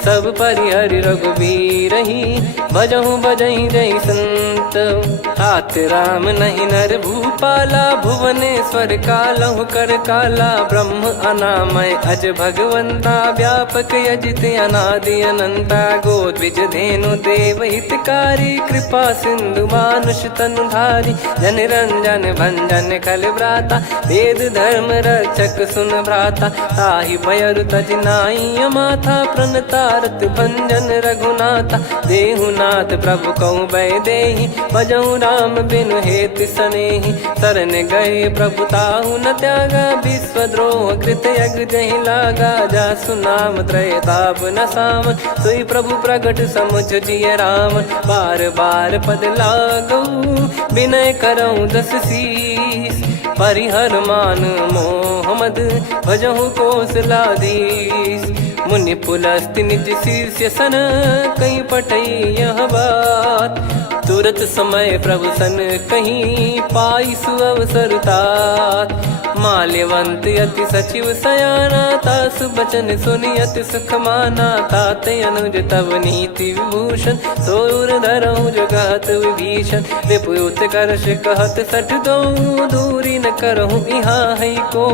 सब परिहरि रघुबीर ही भजहु भजहि जय संत। तात राम नहीं नर भूपाला भुवनेश्वर कालहु कर काला। ब्रह्म अनामय अज भगवंता व्यापक यजित अनादि अनंता। गोद्विज धेनु देव हितकारी कृपा सिंधु मानुष तनुधारी। जन रंजन भंजन खल भ्राता वेद धर्म रक्षक सुन भ्राता। ताहि भयरु तज नाई माथा प्रणतारत भंजन रघुनाथा। देहुनाथ प्रभु कहु भय देहि भजहु राम बिनु हेतु सनेहि। शरण गए प्रभु ताहु न त्यागा विश्वद्रोह कृत यज्ञ जहि लागा। जासु नाम त्रय ताप न सावन सोई प्रभु प्रगट समुझ जिय राम। बार बार पद लागऊ विनय करऊँ 10 शीस। परिहर मान मोह मद भजहु कौशलाधीश। मुनि पुलस्त्य निज शिष्य सन कहीं पठई यह बात। तुरत समय प्रभु सन कहीं पाई सुअवसर तात। माल्यवंत अति सचिव सयाना तासु बचन सुनि अति सुख माना। ताते अनुज तव नीति विभूषण सोर धरऊ जगत विभीषण। विपुत करश कहत सठ दो दूरी न करहु यहाँ है को।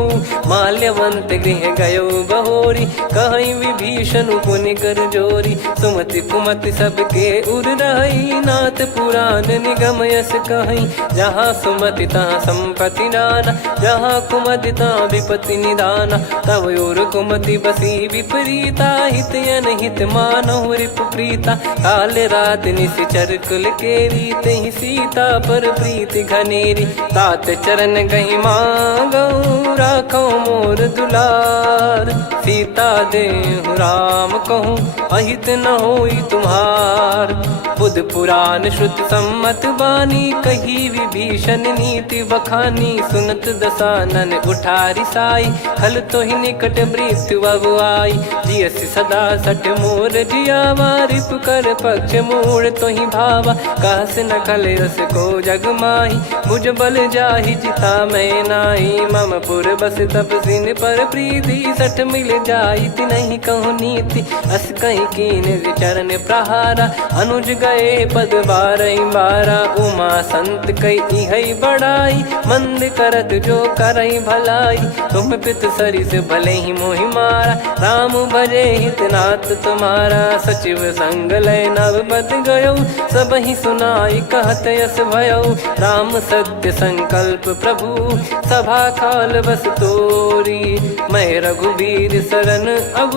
माल्यवंत गृह गयो बहोरी, कहीं विभीषण पुनि कर जोरी। सुमति कुमति सबके उर रही, नाथ पुराण निगम यस कहीं। जहाँ सुमति तहाँ संपत्ति नाना, जहाँ कुमति तहाँ विपत्ति निदाना। तब और कुमति बसी विपरीता, हित अनहित मानहु रिपु प्रीता। काल रात निश्चर कुल केरी, तहि सीता पर प्रीति घनेरी। तात चरण गही मांगऊ, राखो मोर दुलार। सीता देहु राम कहूँ, अहित न होई तुम्हार। बुध पुराण श्रुत सम्मत बानी, कही विभीषण नीति बखानी। सुनत दसानन उठारी साई, खल तो ही निकट मृत्यु अब आई। जियसि सदा सठ मोर जियावा, रिप कर पक्ष मूड़ तो ही भावा। कहस न खल रस को जग माही, मुझ बल जाहि जिता मैं नाई। मम पुर बस तपसिन पर प्रीति, सठ मिल जाई नहीं कहूँ नीति। अस कहीं कीन चरण प्रहारा, अनुज गए पद बारई बारा। उमा संत कई है बड़ाई, मंद करत जो करई भलाई। तुम पित सरिस भले ही मोहि मारा, राम भजे हित नाथ तुम्हारा। सचिव संग लय नव बद गयो, सब ही सुनाई कहत यस भयो। राम सत्य संकल्प प्रभु, सभा काल बस तोरी। मैं रघुबीर शरण अब,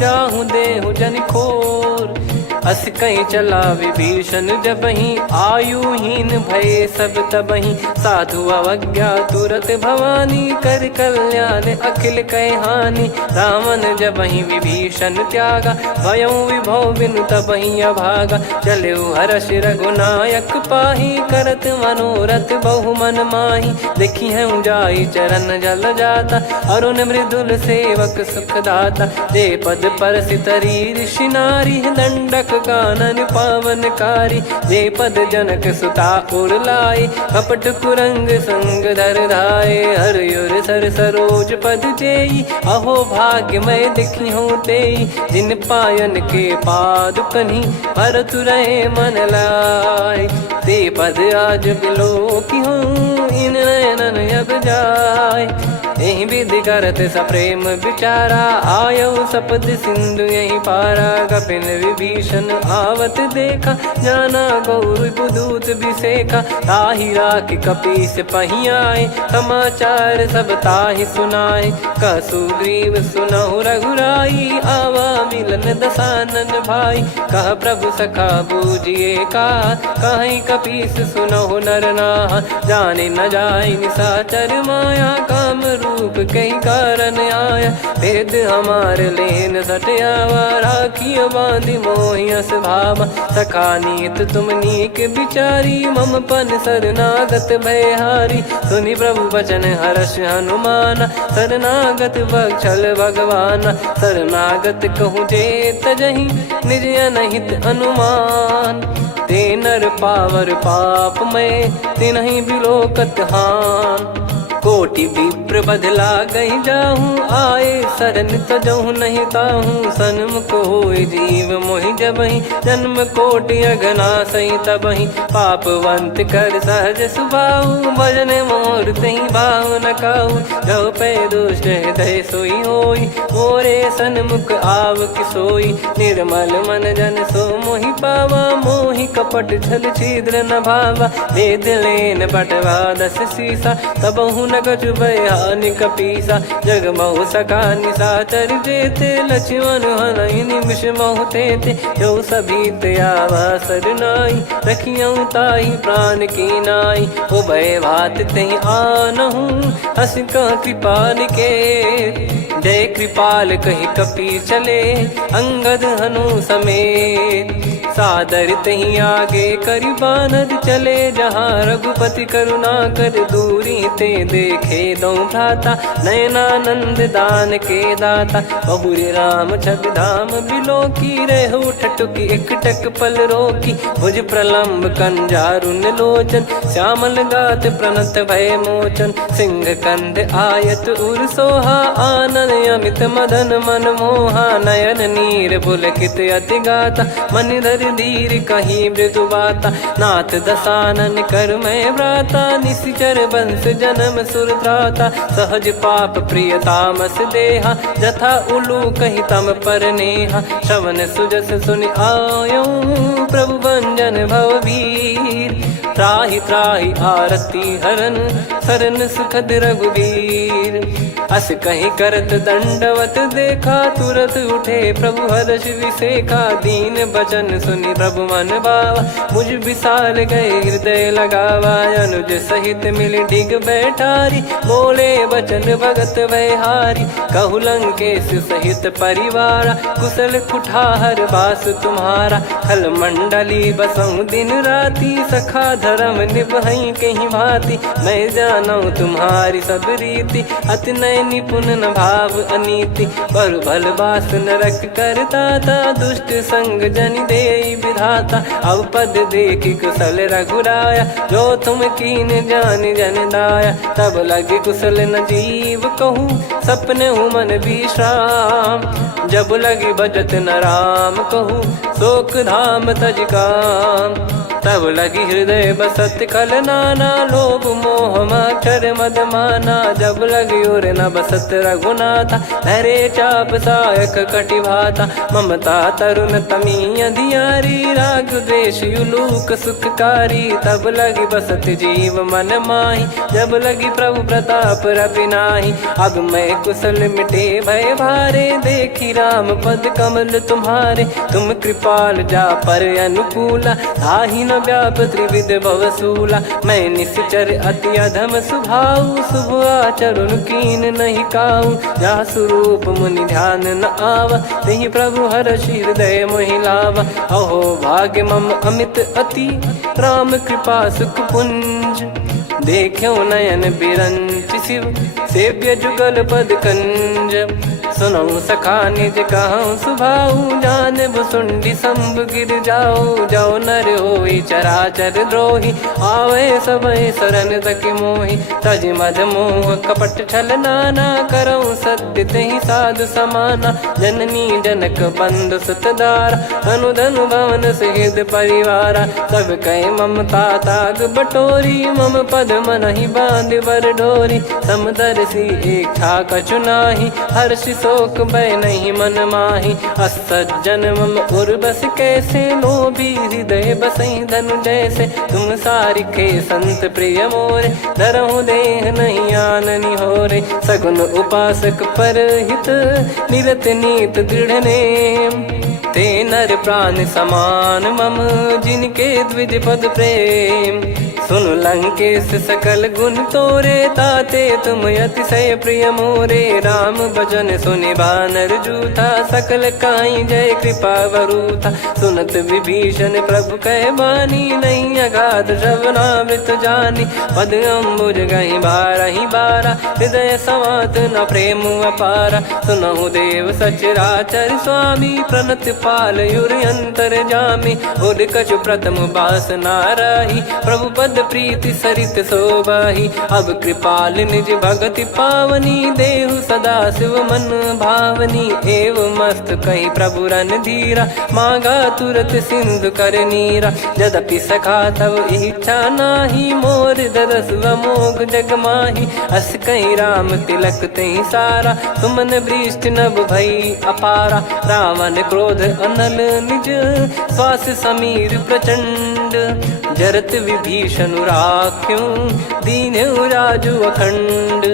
जाहूँ देहु जन खोर। अस कहीं चला विभीषण जबहि, आयुहीन भय सब तबहि। साधु अवज्ञा तुरत भवानी, कर कल्याण अखिल कह हानि। रावण जबहि विभीषण त्यागा, भयउ विभव बिनु तबहि अभागा। चलऊ हर्ष रघुनायक पाही, करत मनोरथ बहु मन माही। देखी है जाई चरण जल जाता, अरुण मृदुल सेवक सुखदाता। जे पद पर सितरी ऋषि नारी, दंडक कानन पावनकारी। जे पद जनक सुता उर लाए, कपट कुरंग संग धर धाये। हरियुर सर सरोज पद जेई, अहो भाग्य मैं दिखी हूँ तेई। जिन पायन के पाद कन्ही, भरत रहे मन लाए। ते पद आज बिलो की हूँ, इन नयनन अब जाय। यही विधि करत सप्रेम विचारा, आयऊ सपद सिंधु यही पारा। कपिन विभीषण आवत देखा, जाना गौर बुदूत बिसेखा। ताहि राख कपीस पही आए, समाचार सब ताहि सुनाए। कह सुग्रीव सुनहु रघुराई, आवा मिलन दसानन भाई। कह प्रभु सखा बूझिए का, कहीं कपीस सुनहु नर नाहा। जाने न जाय निशाचर माया, काम रूप कई कारण आया। भेद हमार लेन सटयावा, राखियो बांधि मोहियस भावा। सखा नीत तुम नीक बिचारी, मम पन शरणागत भयहारी। सुनि प्रभु वचन हर्ष हनुमाना, शरणागत बक्षल भगवाना। शरणागत कहूँ जे तजहि, निज अनहित अनुमान। ते नर पावर पाप में, तिन्हि बिलोकत हान। कोटि विप्र बदला गई जाहूँ, आए शरण तजहु नहीं ताहूँ। सन्मुख होय जीव मोहि जबहि, जन्म कोटि अगना सही तबहि। पापवंत कर सहज सुभाऊ, भजन मोर तहि भाव न काहू। जो पै दुष्ट हृदय सोई होई, मोरे सन्मुख आव किसोई। निर्मल मन जन सो मोहि पावा, मोहि कपट छल छिद्र न भावा। वेद लेन बटवा दस सीसा, तबहु न कछु भयानि कपीसा। जग महु सखा निशाचर जेते, लक्ष्मण हनहि निमिष महु तेते। जो सभी त्यावा सरनाई, रखियऊ ताहि प्राण की नाई। उभय भात तहि आनहु, हस कह कृपाल के। जय कृपाल कहि कपी चले, अंगद हनु समेत। सादर तही आगे करि बानर चले, जहाँ रघुपति करुणा कर दूरी ते देखे दो भ्राता। नयनानंद दान के दाता, बहुरी राम छग धाम बिलो की। रेहु ठटुकी एकटक पल रोकी, भुज प्रलम्ब कंजारुन लोचन। श्यामल गात प्रणत भय मोचन, सिंह कंध आयत उर सोहा। आनन अमित मदन मन मोहा, नयन नीर पुलकित अति गाता। मनिधर कर धीर कहीं मृदु बाता, नाथ दसानन कर मैं व्राता, निशिचर बंस जन्म सुर त्राता, सहज पाप प्रिय तामस देहा, जथा उलू कही तम पर नेहा, श्रवण सुजस सुनि आयो प्रभु भंजन भववीर, त्राहि त्राहि आरती हरन सरन सुखद रघुवीर, अस कहीं करत दंडवत देखा, तुरत उठे प्रभु हर्ष विसेखा, दीन बचन सुनि प्रभु मन भावा, मुझ विशाल गए हृदय लगावा, अनुज सहित मिल डिग बैठारी, बोले बचन भगत वैहारी, कहु लंकेश सहित परिवारा, कुशल कुठार बास तुम्हारा, खल मंडली बसऊं दिन राती, सखा धर्म निभई कहीं भांति, मैं जानू तुम्हारी सब रीति, अति नय निपुण न भाव अनीति, पर भल बास नरक करता था, दुष्ट संग जन दे विधाता, अब पद देखी कुशल रघुराया, जो तुम कीन जान जन दाया, तब लगे कुशल न जीव कहूँ, सपने हूँ मन विश्राम, जब लगी बजत न राम कहूँ, शोक धाम तज काम, तब लगी हृदय बसत खल नाना, लोभ मोह मक्षर मद माना, जब लगी और न बसत रघुनाथा, धरे चाप सायक कटि भाता, ममता तरुण तमी अधियारी, राग द्वेष युलूक सुखकारी, तब लगी बसत जीव मन माही, जब लगी प्रभु प्रताप रवि नाही, अब मैं कुशल मिटे भय भारे, देखी राम पद कमल तुम्हारे, तुम कृपाल जा पर अनुकूला, ताहि न व्याप त्रिविध भवसूला, मैं निश्चर अति अधम सुभाऊ, शुभ आचरण कीन नहीं काऊ, जा स्वरूप मुनि ध्यान न आवा, तेहि प्रभु हर्ष हृदय मोहि लावा, अहो भाग्य मम अमित अति, राम कृपा सुख पुंज, देखो नयन बिरंच शिव, सेव्य जुगल पद कंज, सुनऊ सखा निज कहूँ सुभाऊ, जान भुसुंडी संभ गिर जाओ, जाओ नर होई चराचर द्रोही, आवे सबय शरण तक मोहि, तज मद मोह कपट छल नाना, करऊँ सत्य तेहि साधु समाना, जननी जनक बंधु सुतदारा, अनु धनु भवन सहित परिवारा, सब कहे ममता ताग बटोरी, मम पद मनहि बांध बर डोरी, समदर्शी इच्छा कछु नाही, हर्ष शोक भय नहीं मन माही, असज्जन मम उर्वश कैसे, लोभी हृदय बसई धनु जैसे, तुम सारिखे संत प्रिय मोरे, धरहु देह नहीं आननि होरे, सगुन उपासक पर हित, निरत नीत दृढ़ नेम, ते नर प्राण समान मम, जिनके द्विज पद प्रेम, सुन लंकेश सकल गुण तोरे, ताते तुम अतिशय प्रिय मोरे, राम भजन सुनि बानर जूथा, सकल काई जय कृपा वरूथा, सुनत विभीषण प्रभु कह बानी, नहीं अगाध श्रवणामृत जानी, पद अम्बुज गहि बारहि बारा, हृदय समात न प्रेम अपारा, सुनहु देव सचराचर स्वामी, प्रणत पाल युर अंतर जामी, उद कछु प्रथम बास नाराही, प्रभु पद प्रीति सरित शोभाही, अब कृपाल निज भगति पावनी, देहु सदा शिव मन भावनी, एव मस्त कही प्रभु रन धीरा, मांगा तुरत सिंधु कर नीरा, यद्यपि सखा तब इच्छा नाही, मोर दरस अमोघ जग माही, अस कहीं राम तिलक तहि सारा, सुमन वृष्ट नभ भई अपारा, रावण क्रोध अनल निज, श्वास समीर प्रचंड, जरत विभीषण राख्यों, दीन्हु राजु अखंड,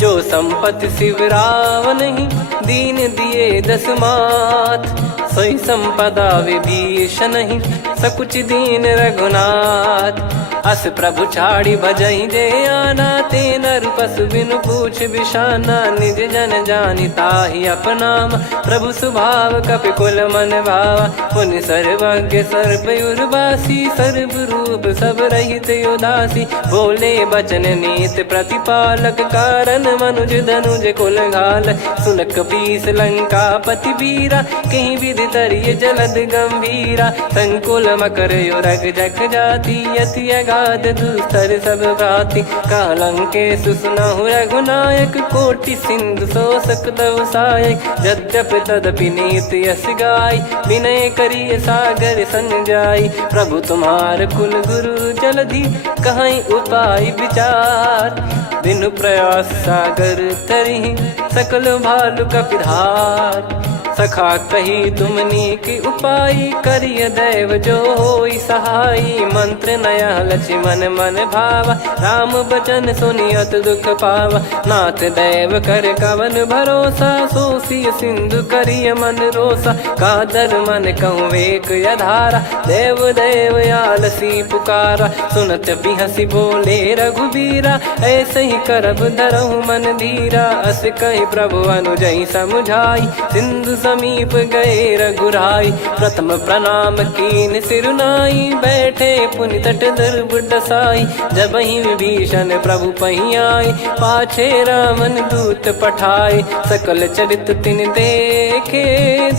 जो संपत्ति शिव रावण ही, दीन दिए दस मात, सोई संपदा विभीषण ही, सकुच दीन रघुनाथ, अस प्रभु छाड़ी भजई जे आना, ते नर पशु बिनु पूछ बिशाना, निज जन जानि ताहि अपनाम, प्रभु स्वभाव कपि कुल मन भावा, मुनि सर्वज्ञ सर्वयुर्वासी, सर्व रूप सब रहित उदासी, बोले बचन नीत प्रतिपालक, कारण मनुज धनुज कुल घाल, सुन कपीस लंका पति वीरा, कहीं विधि तरिय जलद गंभीरा, संकुल मकर युरग जख जाति, यति गाद दुस्तर सब भांति कालंके सुसुनाहु रघुनायक कोटि सिंधु शोषक तव सहायक यद्यपि तदपि नीत यस गाय विनय करिय सागर सन जाई प्रभु तुम्हार कुल गुरु जलधि कहीं उपाय विचार बिनु प्रयास सागर तरिहि सकल भालु कपिधार सखा कही तुमनी की उपाय करिय दैव जो होई सहाई मंत्र नया लक्ष्मण मन भावा राम बचन सुनियत दुख पावा नाथ दैव कर कवन भरोसा सोसिय सिंधु करिय मन रोसा कादर मन कहूँ वेक यधारा देव देव आलसी पुकारा सुनत बिहसी बोले रघुबीरा ऐसे ही करब धरहु मन धीरा अस कही प्रभु अनुजई समुझाई सिंधु समीप गए रघुराई प्रथम प्रणाम कीन सिरुनाई बैठे पुनि तट दर्भ डसाई जब ही विभीषण प्रभु पही आए पाछे रामन दूत पठाए सकल चरित तिन देखे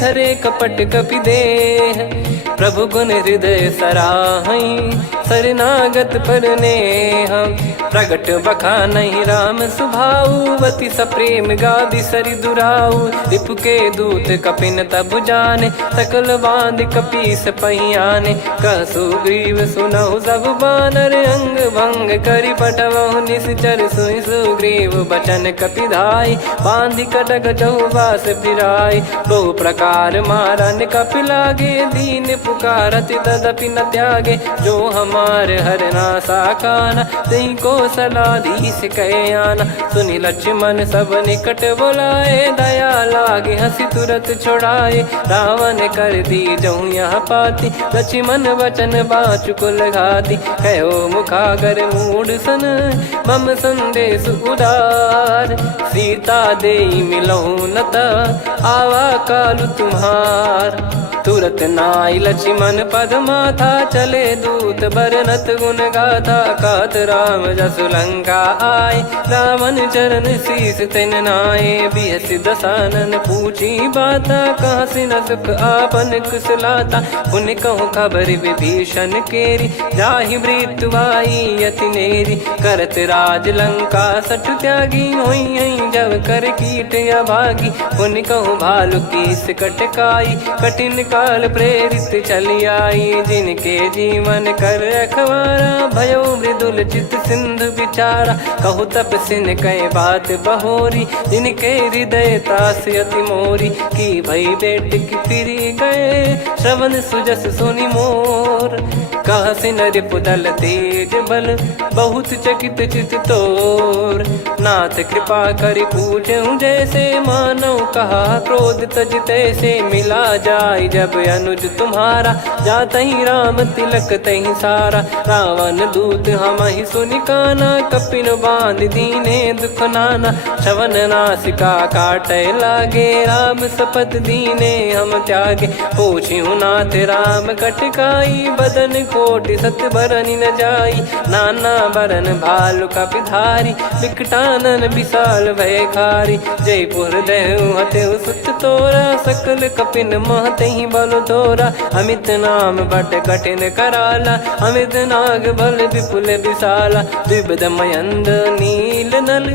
धरे कपट कपि देह प्रभु गुण हृदय सराहई शरणागत पर नेह प्रगट बखानहि राम सुभाऊ वति सप्रेम गादि सरि दुराऊ रिपु के दूत कपिन तब जाने सकल बांध कपीस पहियाने कह सुग्रीव सुनहु सब बानर अंग भंग करि पटवहु निश्चर सुनि सुग्रीव बचन कपिधाई बांधि कटक चहुबास फिराई बहु प्रकार मारन कपि लागे दीन पुकारति तदपि न त्यागे जो हमार हरना साकाना तई को सलाधीश कहे आना सुनि लक्ष्मण सब निकट बुलाए दया लागे हंसी तुरत छोड़ाए रावण कर दी जहूँ यहाँ पाती लक्ष्मण वचन बाचु कुल घाती कहो मुखागर मूड सन मम संदेश उदार सीता देई मिलहु नता आवा कालु तुम्हार तुरत नाई लक्ष्मण पद माथा चले दूत बरनत गुण गाथा कात राम जसु लंका आए रावण चरण शीस तिन नाये बिहसि दसानन पूछी बाता कहाँ से न सुख आपन कुशलाता पुन कहूँ खबर विभीषण केरी जाहि मृत्यु आई यति नेरी करत राज लंका सठ त्यागी होई जब कर कीट अभागी पुन कहूँ भालु कीस कटकाई कठिन काल प्रेरित चली आई जिनके जीवन कर रखवारा भयो मृदुल चित सिंधु विचारा कहु तप सिन कई बात बहोरी जिनके हृदय तास अति मोरी की भई बेट की फिरी गए श्रवण सुजस सुनि मोर कह सिन रिपुदल तेज बल बहुत चकित चित तोर नाथ कृपा करि पूछूं जैसे मानव कहा क्रोध तज तैसे मिला जाय जब अनुज तुम्हारा जात ही राम तिलक तही सारा रावण दूत हम ही सुनि काना कपिन बांध दीने दुख नाना श्रवण नासिका काटे लागे राम सपत दीने हम त्यागे पूछ्यू नाथ राम कटकाई बदन कोटि सत बरनि न जाई नाना बरन भालु कपिधारी विकटानन विशाल भय खारी जयपुर देहु हतेउ सुत तोरा सकल कपिन महतहि बल तोरा अमित नाम बट कठिन कराला अमित नाग बल विपुल विशाला द्विपद मयंद नील नल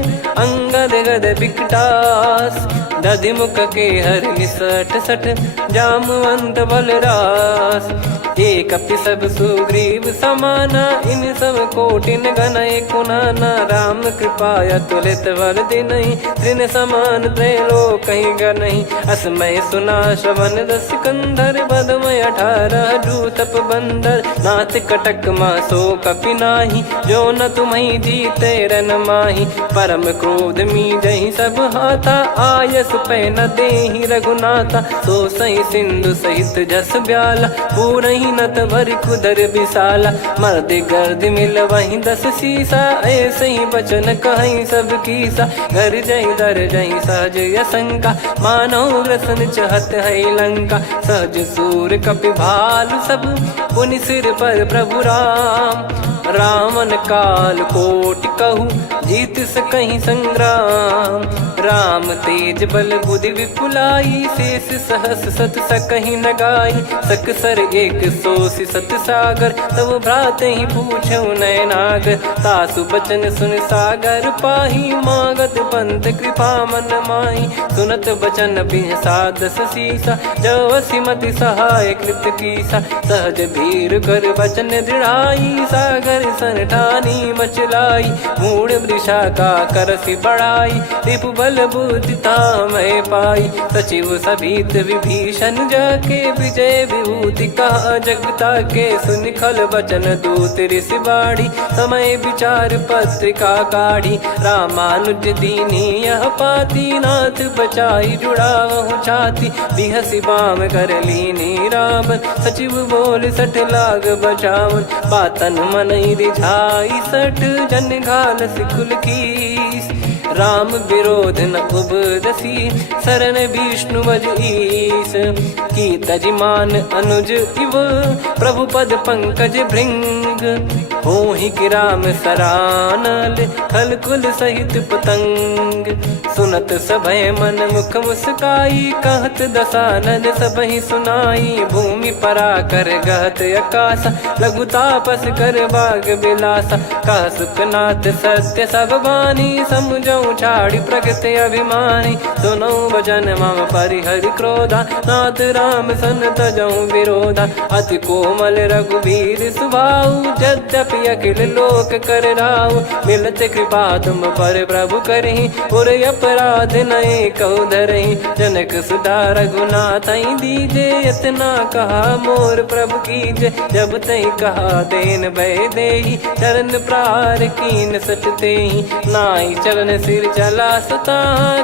अंगद गद विकटास दधि मुख के हर निसठ सठ जामवंत बलरास एक अपि सब सुग्रीव समाना इन सब कोटिन गनय कुनाना राम कृपा अतुलित बल दिनहि त्रिन समान त्रैलोक कहीं गनहि असमय सुना श्रवण दस कंधर बदमय 18 जूतप बंदर नाथ कटक मासो कपि नाही जो न तुम्हि जीते रन माही परम क्रोध मी जहि सब हाथा आयस पै न देहि रघुनाथा सो सही सिंधु सहित जस ब्याला पूरहि नत भरि कुदर विशाला मर्द गर्द मिल वहीं 10 सीसा ऐसे ही बचन कहीं सब कीसा घर जहि दर जहि सहज यसंका मानव रसन चहत है लंका सहज सूर कपि भालु सब पुनि सिर पर प्रभु राम रावण काल कोटि कहु जीत सकहीं संग्राम। राम तेज बल बुद्धि विपुलाई, शेष सहस सत सकहीं न गाई। सकसर एक सोसी सत सागर, तब भ्रात ही पूछो नयनागर। तासु बचन सुन सागर पाही, मागत पंथ कृपा मन माही। सुनत बचन बिहसादस सीसा, जव सिमति सहाय कृत कीसा। सहज भीर कर बचन दृढ़ाई, सागर सन ठानी मचलाई। मूढ़ वृषा का करसि बढ़ाई, रिपु बल बुद्धि तामय पाई। सचिव सभीत विभीषण जाके, विजय विभूति कहा जगता के। सुनि खल बचन दूत ऋषि बाड़ी, समय विचार पत्रिका काढ़ी। रामानुज दीनी यह पाती, नाथ बचाई जुड़ावहु छाती। बिहसि बाम कर लीनी रावण, सचिव बोल सठ लाग बचावन। बातन मनई रिझाई सठ, जन घाल सिकुल कीस। राम विरोध न उपदसी, शरण विष्णु बज ईस। की तजिमान अनुज इव, प्रभु पद पंकज भृंग। होहि कि राम सरानल, खल कुल सहित पतंग। सुनत सभय मन मुख मुस्काई, कहत दसानन सबहि सुनाई। भूमि परा कर गहत आकाशा, लघु तापस कर बाग बिलासा। कह सुखनाथ सत्य सब बानी, समुझौ छाड़ी प्रगति अभिमानी। सुनो भजन मम परिहरि क्रोधा, नाथ राम सन तजौ विरोधा। अति कोमल रघुवीर सुभाऊ, यद्यपि अखिल लोक कर राऊ। मिलत कृपा तुम पर प्रभु करहि, पुर अपराध नए कौ धरहि। जनक सुधा रघुनाथ दीजे, इतना कहा मोर प्रभु कीजे। जब तई कहा देन भय देहि, चरण प्रार कीन सट तेहि। नाई चरण सिर चला सता,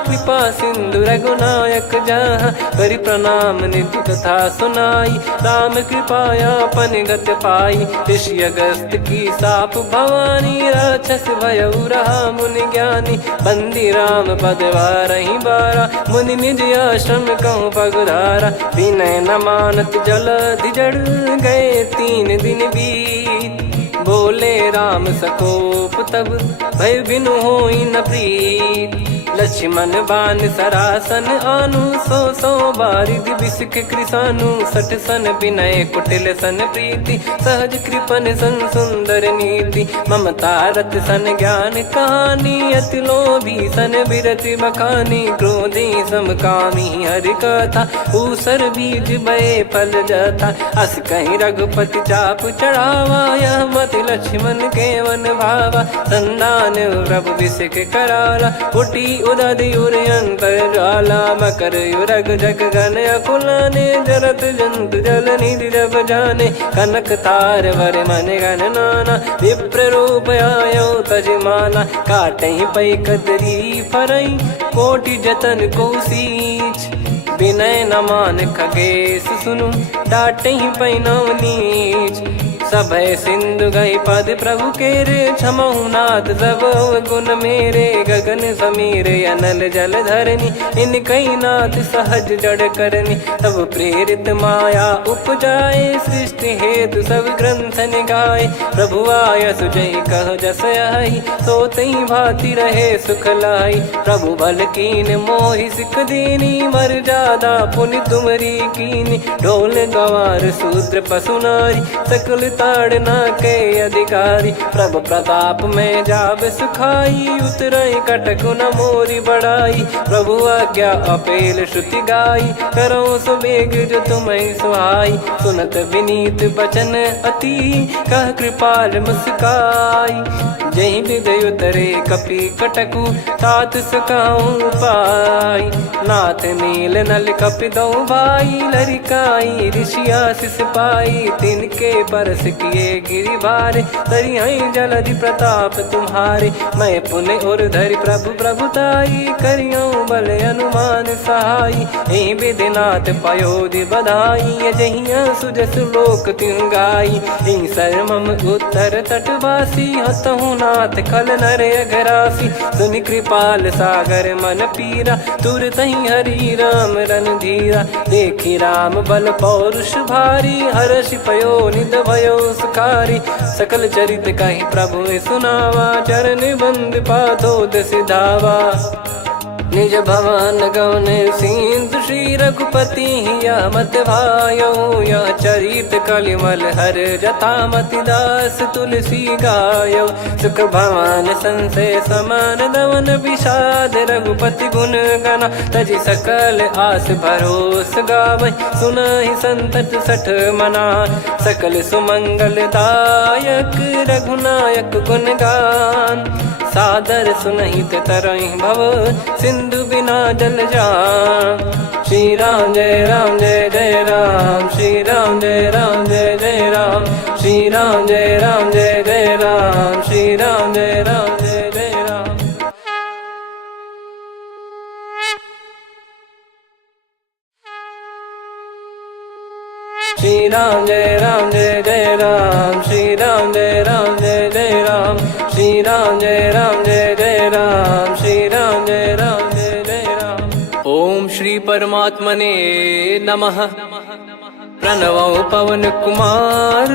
कृपा सिंधु रघुनायक जहाँ। करि प्रणाम निधि कथा सुनाई, राम कृपाया पन गत पाई। ऋषि अगस्त की साप भवानी, राक्षस भयउ रहा मुनि ज्ञानी। बंदी राम पद वारहि बारा, मुनि निज आश्रम कहूँ पगुधारा। विनय न मानत जलधि जड़, गए 3 दिन बीत। बोले राम सकोप तब, भय बिनु होई न प्रीत। लक्ष्मण बान सरासन आनु, 100 बारिधि बिसक कृसानु। 60 सन विनय कुटिल सन प्रीति, सहज कृपन सन सुंदर नीति। ममता रत सन ज्ञान कहानी, अति लोभी सन बिरति बखानी। क्रोधी समकामी हरि कथा, ऊसर बीज बये फल जथा। अस कहीं रघुपति चाप चढ़ावा, यह मत लक्ष्मण के वन भावा। संदान प्रभु बिसक कराला, उठी उदधि उर अंतर ज्वाला। मकर युरग जग गण अकुलाने, जरत जंतु जल निधि जब जाने। कनक तार वर मन गण नाना, विप्र रूप आयो तजमाना। काटहि पै कदरी फरई, कोटि जतन को सींच। विनय न मान खगेश सुनु, डांटहि पै नव नीच। सभय सिंधु गई पद प्रभु केरे, क्षमहु नाथ सब गुण मेरे। गगन समीरे अनल जल धरनी, इन कई नाथ सहज जड़ करनी। तब प्रेरित माया उपजाए, सृष्टि हेतु सब ग्रंथ निगाए। प्रभु आय सुजई कह जस आई, सोतई भांति रहे सुख लाई। प्रभु बल कीन मोहि सिख दीनी, मर्यादा पुनि तुमरी कीनी। ढोल गवार शूद्र पशु नारी, सकल ताड़ना के अधिकारी। प्रभु प्रताप में जाब सुखाई, उतरई कटक न मोरी बढ़ाई। प्रभु आज्ञा अपेल श्रुति गाई, करो सुबेग जो तुम्हें सुहाई। सुनत विनीत बचन अति, कह कृपाल मुस्काई। जहि हृदय उतरे कपि कटकु, तात सकाऊं पाई। नाथ नील नल कपि दो भाई, लरिकाई ऋषि आशीष पाई। तिनके परस किए गिरि भारे, तरिहै जलधि प्रताप तुम्हारे। मैं पुन और धरि प्रभु प्रभुताई, करियौ बल अनुमान सहाई। एहि विधिनाथ पयोधि बधाई, जहिया सुजस लोक तिहुँ गाई। एहि सरमम उत्तर तटवासी, हतहु रघुनाथ खल नर अघरासी, सुनि कृपाल सागर मन पीरा, तुरतहि हरि राम रणधीरा। देखि राम बल पौरुष भारी, हर्षि पयो निध भयो सुखारी। सकल चरित कहि प्रभु सुनावा, चरण बंद पादोद सिधावा। निज भवन गौन सिंधु श्री रघुपति हिया मत भायो, यह चरित कलिमल हर जथा मति दास तुलसी गायो। सुख भवन संशय समान दवन विषाद, रघुपति गुण गना तजि सकल आस भरोस गावै। सुनहि संतत सठ मना, सकल सुमंगल दायक रघुनायक गुण गान। सादर सुनहित तरहि भव, सिंधु बिना जल जान। श्री राम जय जय राम, श्री राम जय जय राम, श्री राम जय जय राम, श्री राम जय जय राम। श्री राम जय जय राम, श्री राम जय जय राम, श्री राम जय जय राम, श्री राम जय जय राम। ओम श्री परमात्मने नमः। प्रणवो पवन कुमार,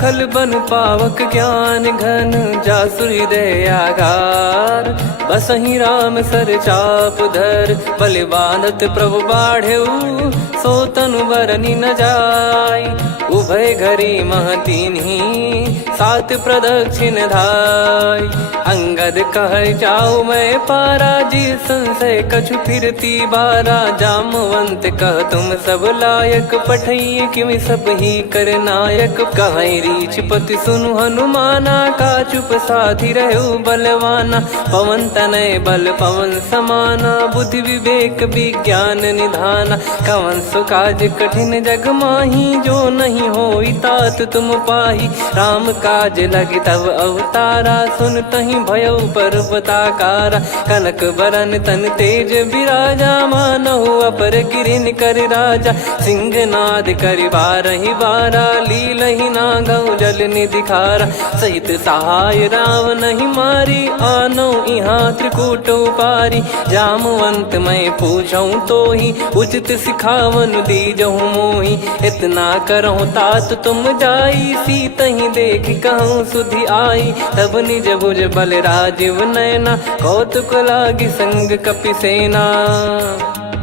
खल बन पावक ज्ञान घन, जासु हृदय आगार। बसहि राम सर चाप धर, बलि बांधत प्रभु बाढ़ऊ, सो तनु बरनि न जाय। उभय घरी महतीन्ही, सात प्रदक्षिण धाय। अंगद कह जाऊ मैं पारा, जी संशय कछु फिरती बारा। जामवंत कह तुम सब लायक, पठई किमि सब ही कर नायक। कहै रीछ पति सुनु हनुमाना, का चुप साधि रहु बलवाना। पवन तनय बल पवन समाना, बुद्धि विवेक विज्ञान निधाना। कवन सो काज कठिन जग माही, जो नहीं होई तात तुम पाही। राम काज लगी तब अवतारा, सुन तहि भयउ पर्वताकारा। कनक बरन तन तेज बिराजा, मानहु अपर गिरिन कर राजा। सिंहनाद करि बारहि बारा, लीलहि नागौ जल निधि खारा। सहित सहाय राम नहीं मारी, आनो इहाँ त्रिकूट उपारी। जामवंत मैं पूछऊँ तोहि, उचित सिखावन दीजहु मोहि। इतना करहु तात तुम जाई, सीतहि देख कहूँ सुधि आई। तब निज भुज बल राजीव नयना, कौतुक लागी संग कपिसेना।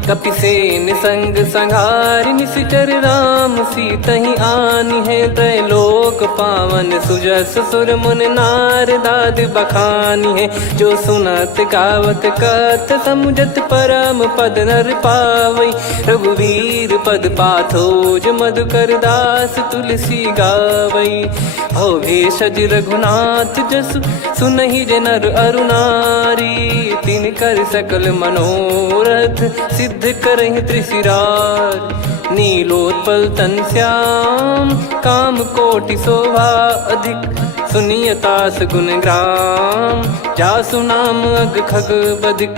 कपिसेन संग संघारि निशिचर राम, सीतहि आनि है त्रैलोक पावन। सुजस सुर मुन नार दाद बखानी है, जो सुनत गावत कथ समुझत परम पद नर पावै। रघुवीर पद पाथोज मधुकर दास तुलसी गावै। भव भेषज रघुनाथ जसु, सुनहि जे नर अरु नारी। तिन कर सकल मनोरथ, सिद्ध करहि त्रिशिरार। नीलोत्पल तन श्याम, काम कोटि शोभा अधिक। सुनियतास गुण ग्राम, जासु नाम अग खग बधिक।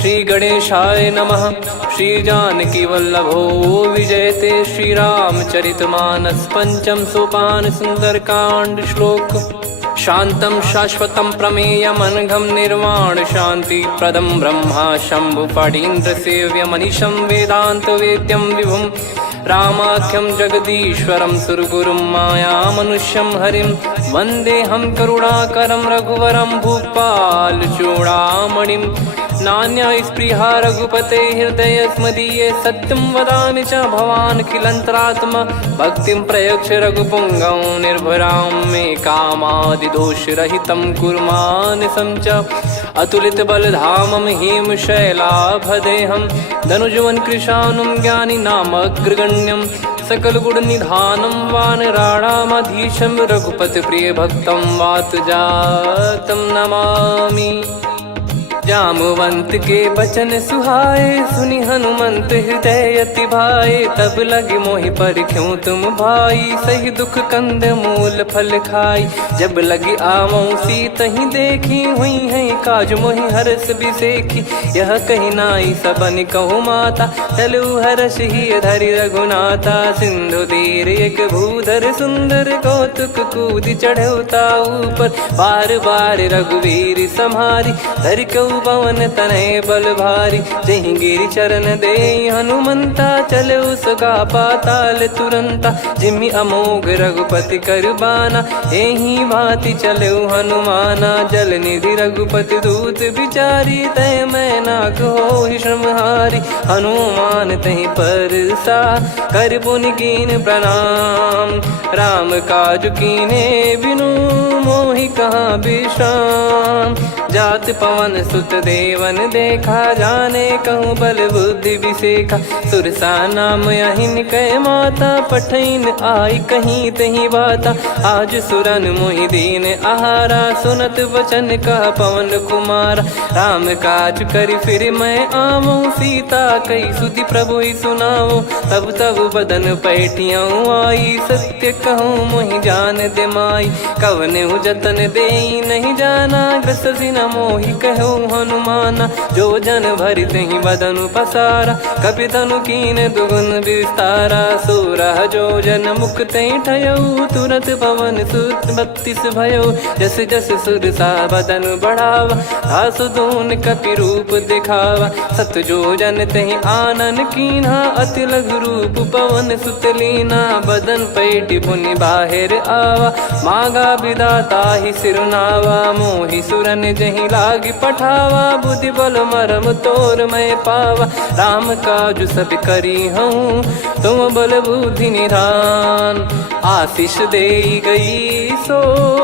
श्री गणेशाय नमः। श्री जानकी वल्लभो विजयते, श्री रामचरित मानस पंचम सोपान सुंदरकांड श्लोक। शांतं शाश्वतं प्रमेयमनघं निर्वाण शांति प्रदं ब्रह्मा शंभु फणीन्द्र सेव्य मनीषं वेदांत वेद्यं विभुं। रामाख्यं जगदीश्वरं सुरगुरुं माया मनुष्यं हरिं। वन्देऽहं करुणाकरं रघुवरं भूपाल चूडामणिं। नान्या स्पृहा रघुपते हृदय स्मदीये, सत्यं वदामि च भवान् खिलन्तरात्मा। भक्तिं प्रयच्छ रघुपुङ्गं निर्भरां मे कामादिदोषरहितं कुर्मानसं च। अतुलित बलधामं हेमशैलाभदेहं, धनुजवन कृशानुं ज्ञानिनामग्रगण्यं। सकल गुण निधानं वानराणामधीशं, रघुपति प्रिय भक्तं वातजातं नमामि। जामवंत के बचन सुहाए, सुनि हनुमंत हृदय अति भाए। तब लगे मोहि पर क्यों तुम भाई, सही दुख कंद मूल फल खाई। जब लगी आवऊं सीत ही देखी, हुई है काज मोहि हरस बिसेखी। यह कही नाई सबन कहु माता, चलू हरष ही धरि रघुनाथा। सिंधु तीर एक भूधर सुंदर, कौतुक कूद चढ़ौता ऊपर। बार बार रघुवीर सम्हारी, धरि कहु पवन तनय बल भारी। जहि गिरि चरण दे हनुमंता, चलो सगा पाताल तुरंता। जिमि अमोघ रघुपति कर बाना, एहि भांति चलो हनुमाना। जल निधि रघुपति दूत बिचारी, तय मैं नाग होहि श्रमहारी। हनुमान तहि परसा, कर पुनि कीन प्रणाम। राम काज कीने बिनु, मोहि कहाँ विश्राम। जात पवन सुत देवन देखा, जाने कहूँ बल बुद्धि विसेखा। सुरसा नाम अहिन कै माता, पठैन आई कहीं तहीं बाता। आज सुरन मोहि दीन आहारा, सुनत वचन कह पवन कुमारा। राम काज करि फिर मैं आवऊं, सीता कई सुधि प्रभु ही सुनाओ। तब तब बदन पैठियाँ आई, सत्य कहूँ मोहि जान दे माई। कवने जतन देई नहीं जाना, ग्रसि न मोहि कहूँ हनुमाना। जो जन भरि तहि बदनु पसारा, कपि तनु कीन दुगुन विस्तारा। सोरह जो जन मुख तहि ठयऊ, तुरत पवन सुत 32 भयऊ। जस जस सुरसा बदन बढ़ावा, आसु दून कपि रूप दिखावा। सत जो जन तहि आनन कीन्हा, अति लघु रूप पवन सुत लीना। बदन पैठि पुनि बाहिर आवा, मांगा विधाता ही सिरुनावा। मोहि सुरन जहि लागी पठावा, बुद्धि बल मरम तोर मैं पावा। राम काज सब करी हूँ, तुम बल बुद्धि निधान। आशीष देई गई सो,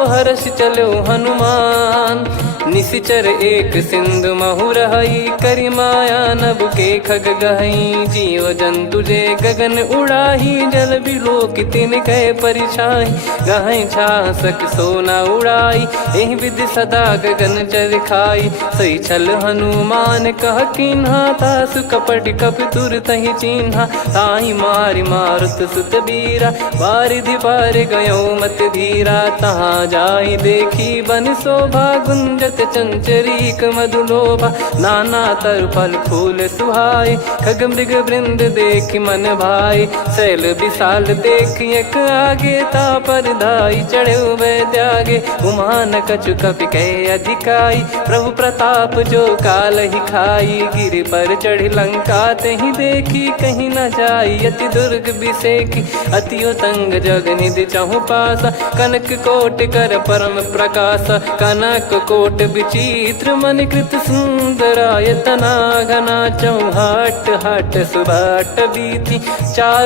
हर्ष चलो हनुमान। निशिचर एक सिंधु महु रहई, करि माया नभ के खग गहई। जीव जंतु जे गगन उड़ाही, जल बिलोक तिन कह परिछाई। गहई छासक सोना उड़ाई, एहि विधि सदा गगन चर खाई। सही छल हनुमान कह कीन्हा, तासु कपट कपि तुर तहि चिन्हा। ताहि मारि मारुत सुत बीरा, बारिधि पार गयो मत धीरा। तहाँ जाई देखी बन शोभा, गुंजत चंचरीक मधुलोभा। नाना तरु फल फूल सुहाए, खग मृग वृंद देख मन भाई। शैल विशाल देख एक आगे, तापर धाई चढ़े वै त्यागे। उमान कछु कपि कह अधिकाई, प्रभु प्रताप जो काल ही खाई। गिर पर चढ़ी लंका तहि देखी, कहीं न जाई अति दुर्ग बिसेखी। अति उतंग जग निधि चहु पासा, कनक कोट कर परम प्रकाशा। कनक कोट विचित्र मन कृत सुंदरायतना घना। चौहाट हाट सुबाट बीती, चार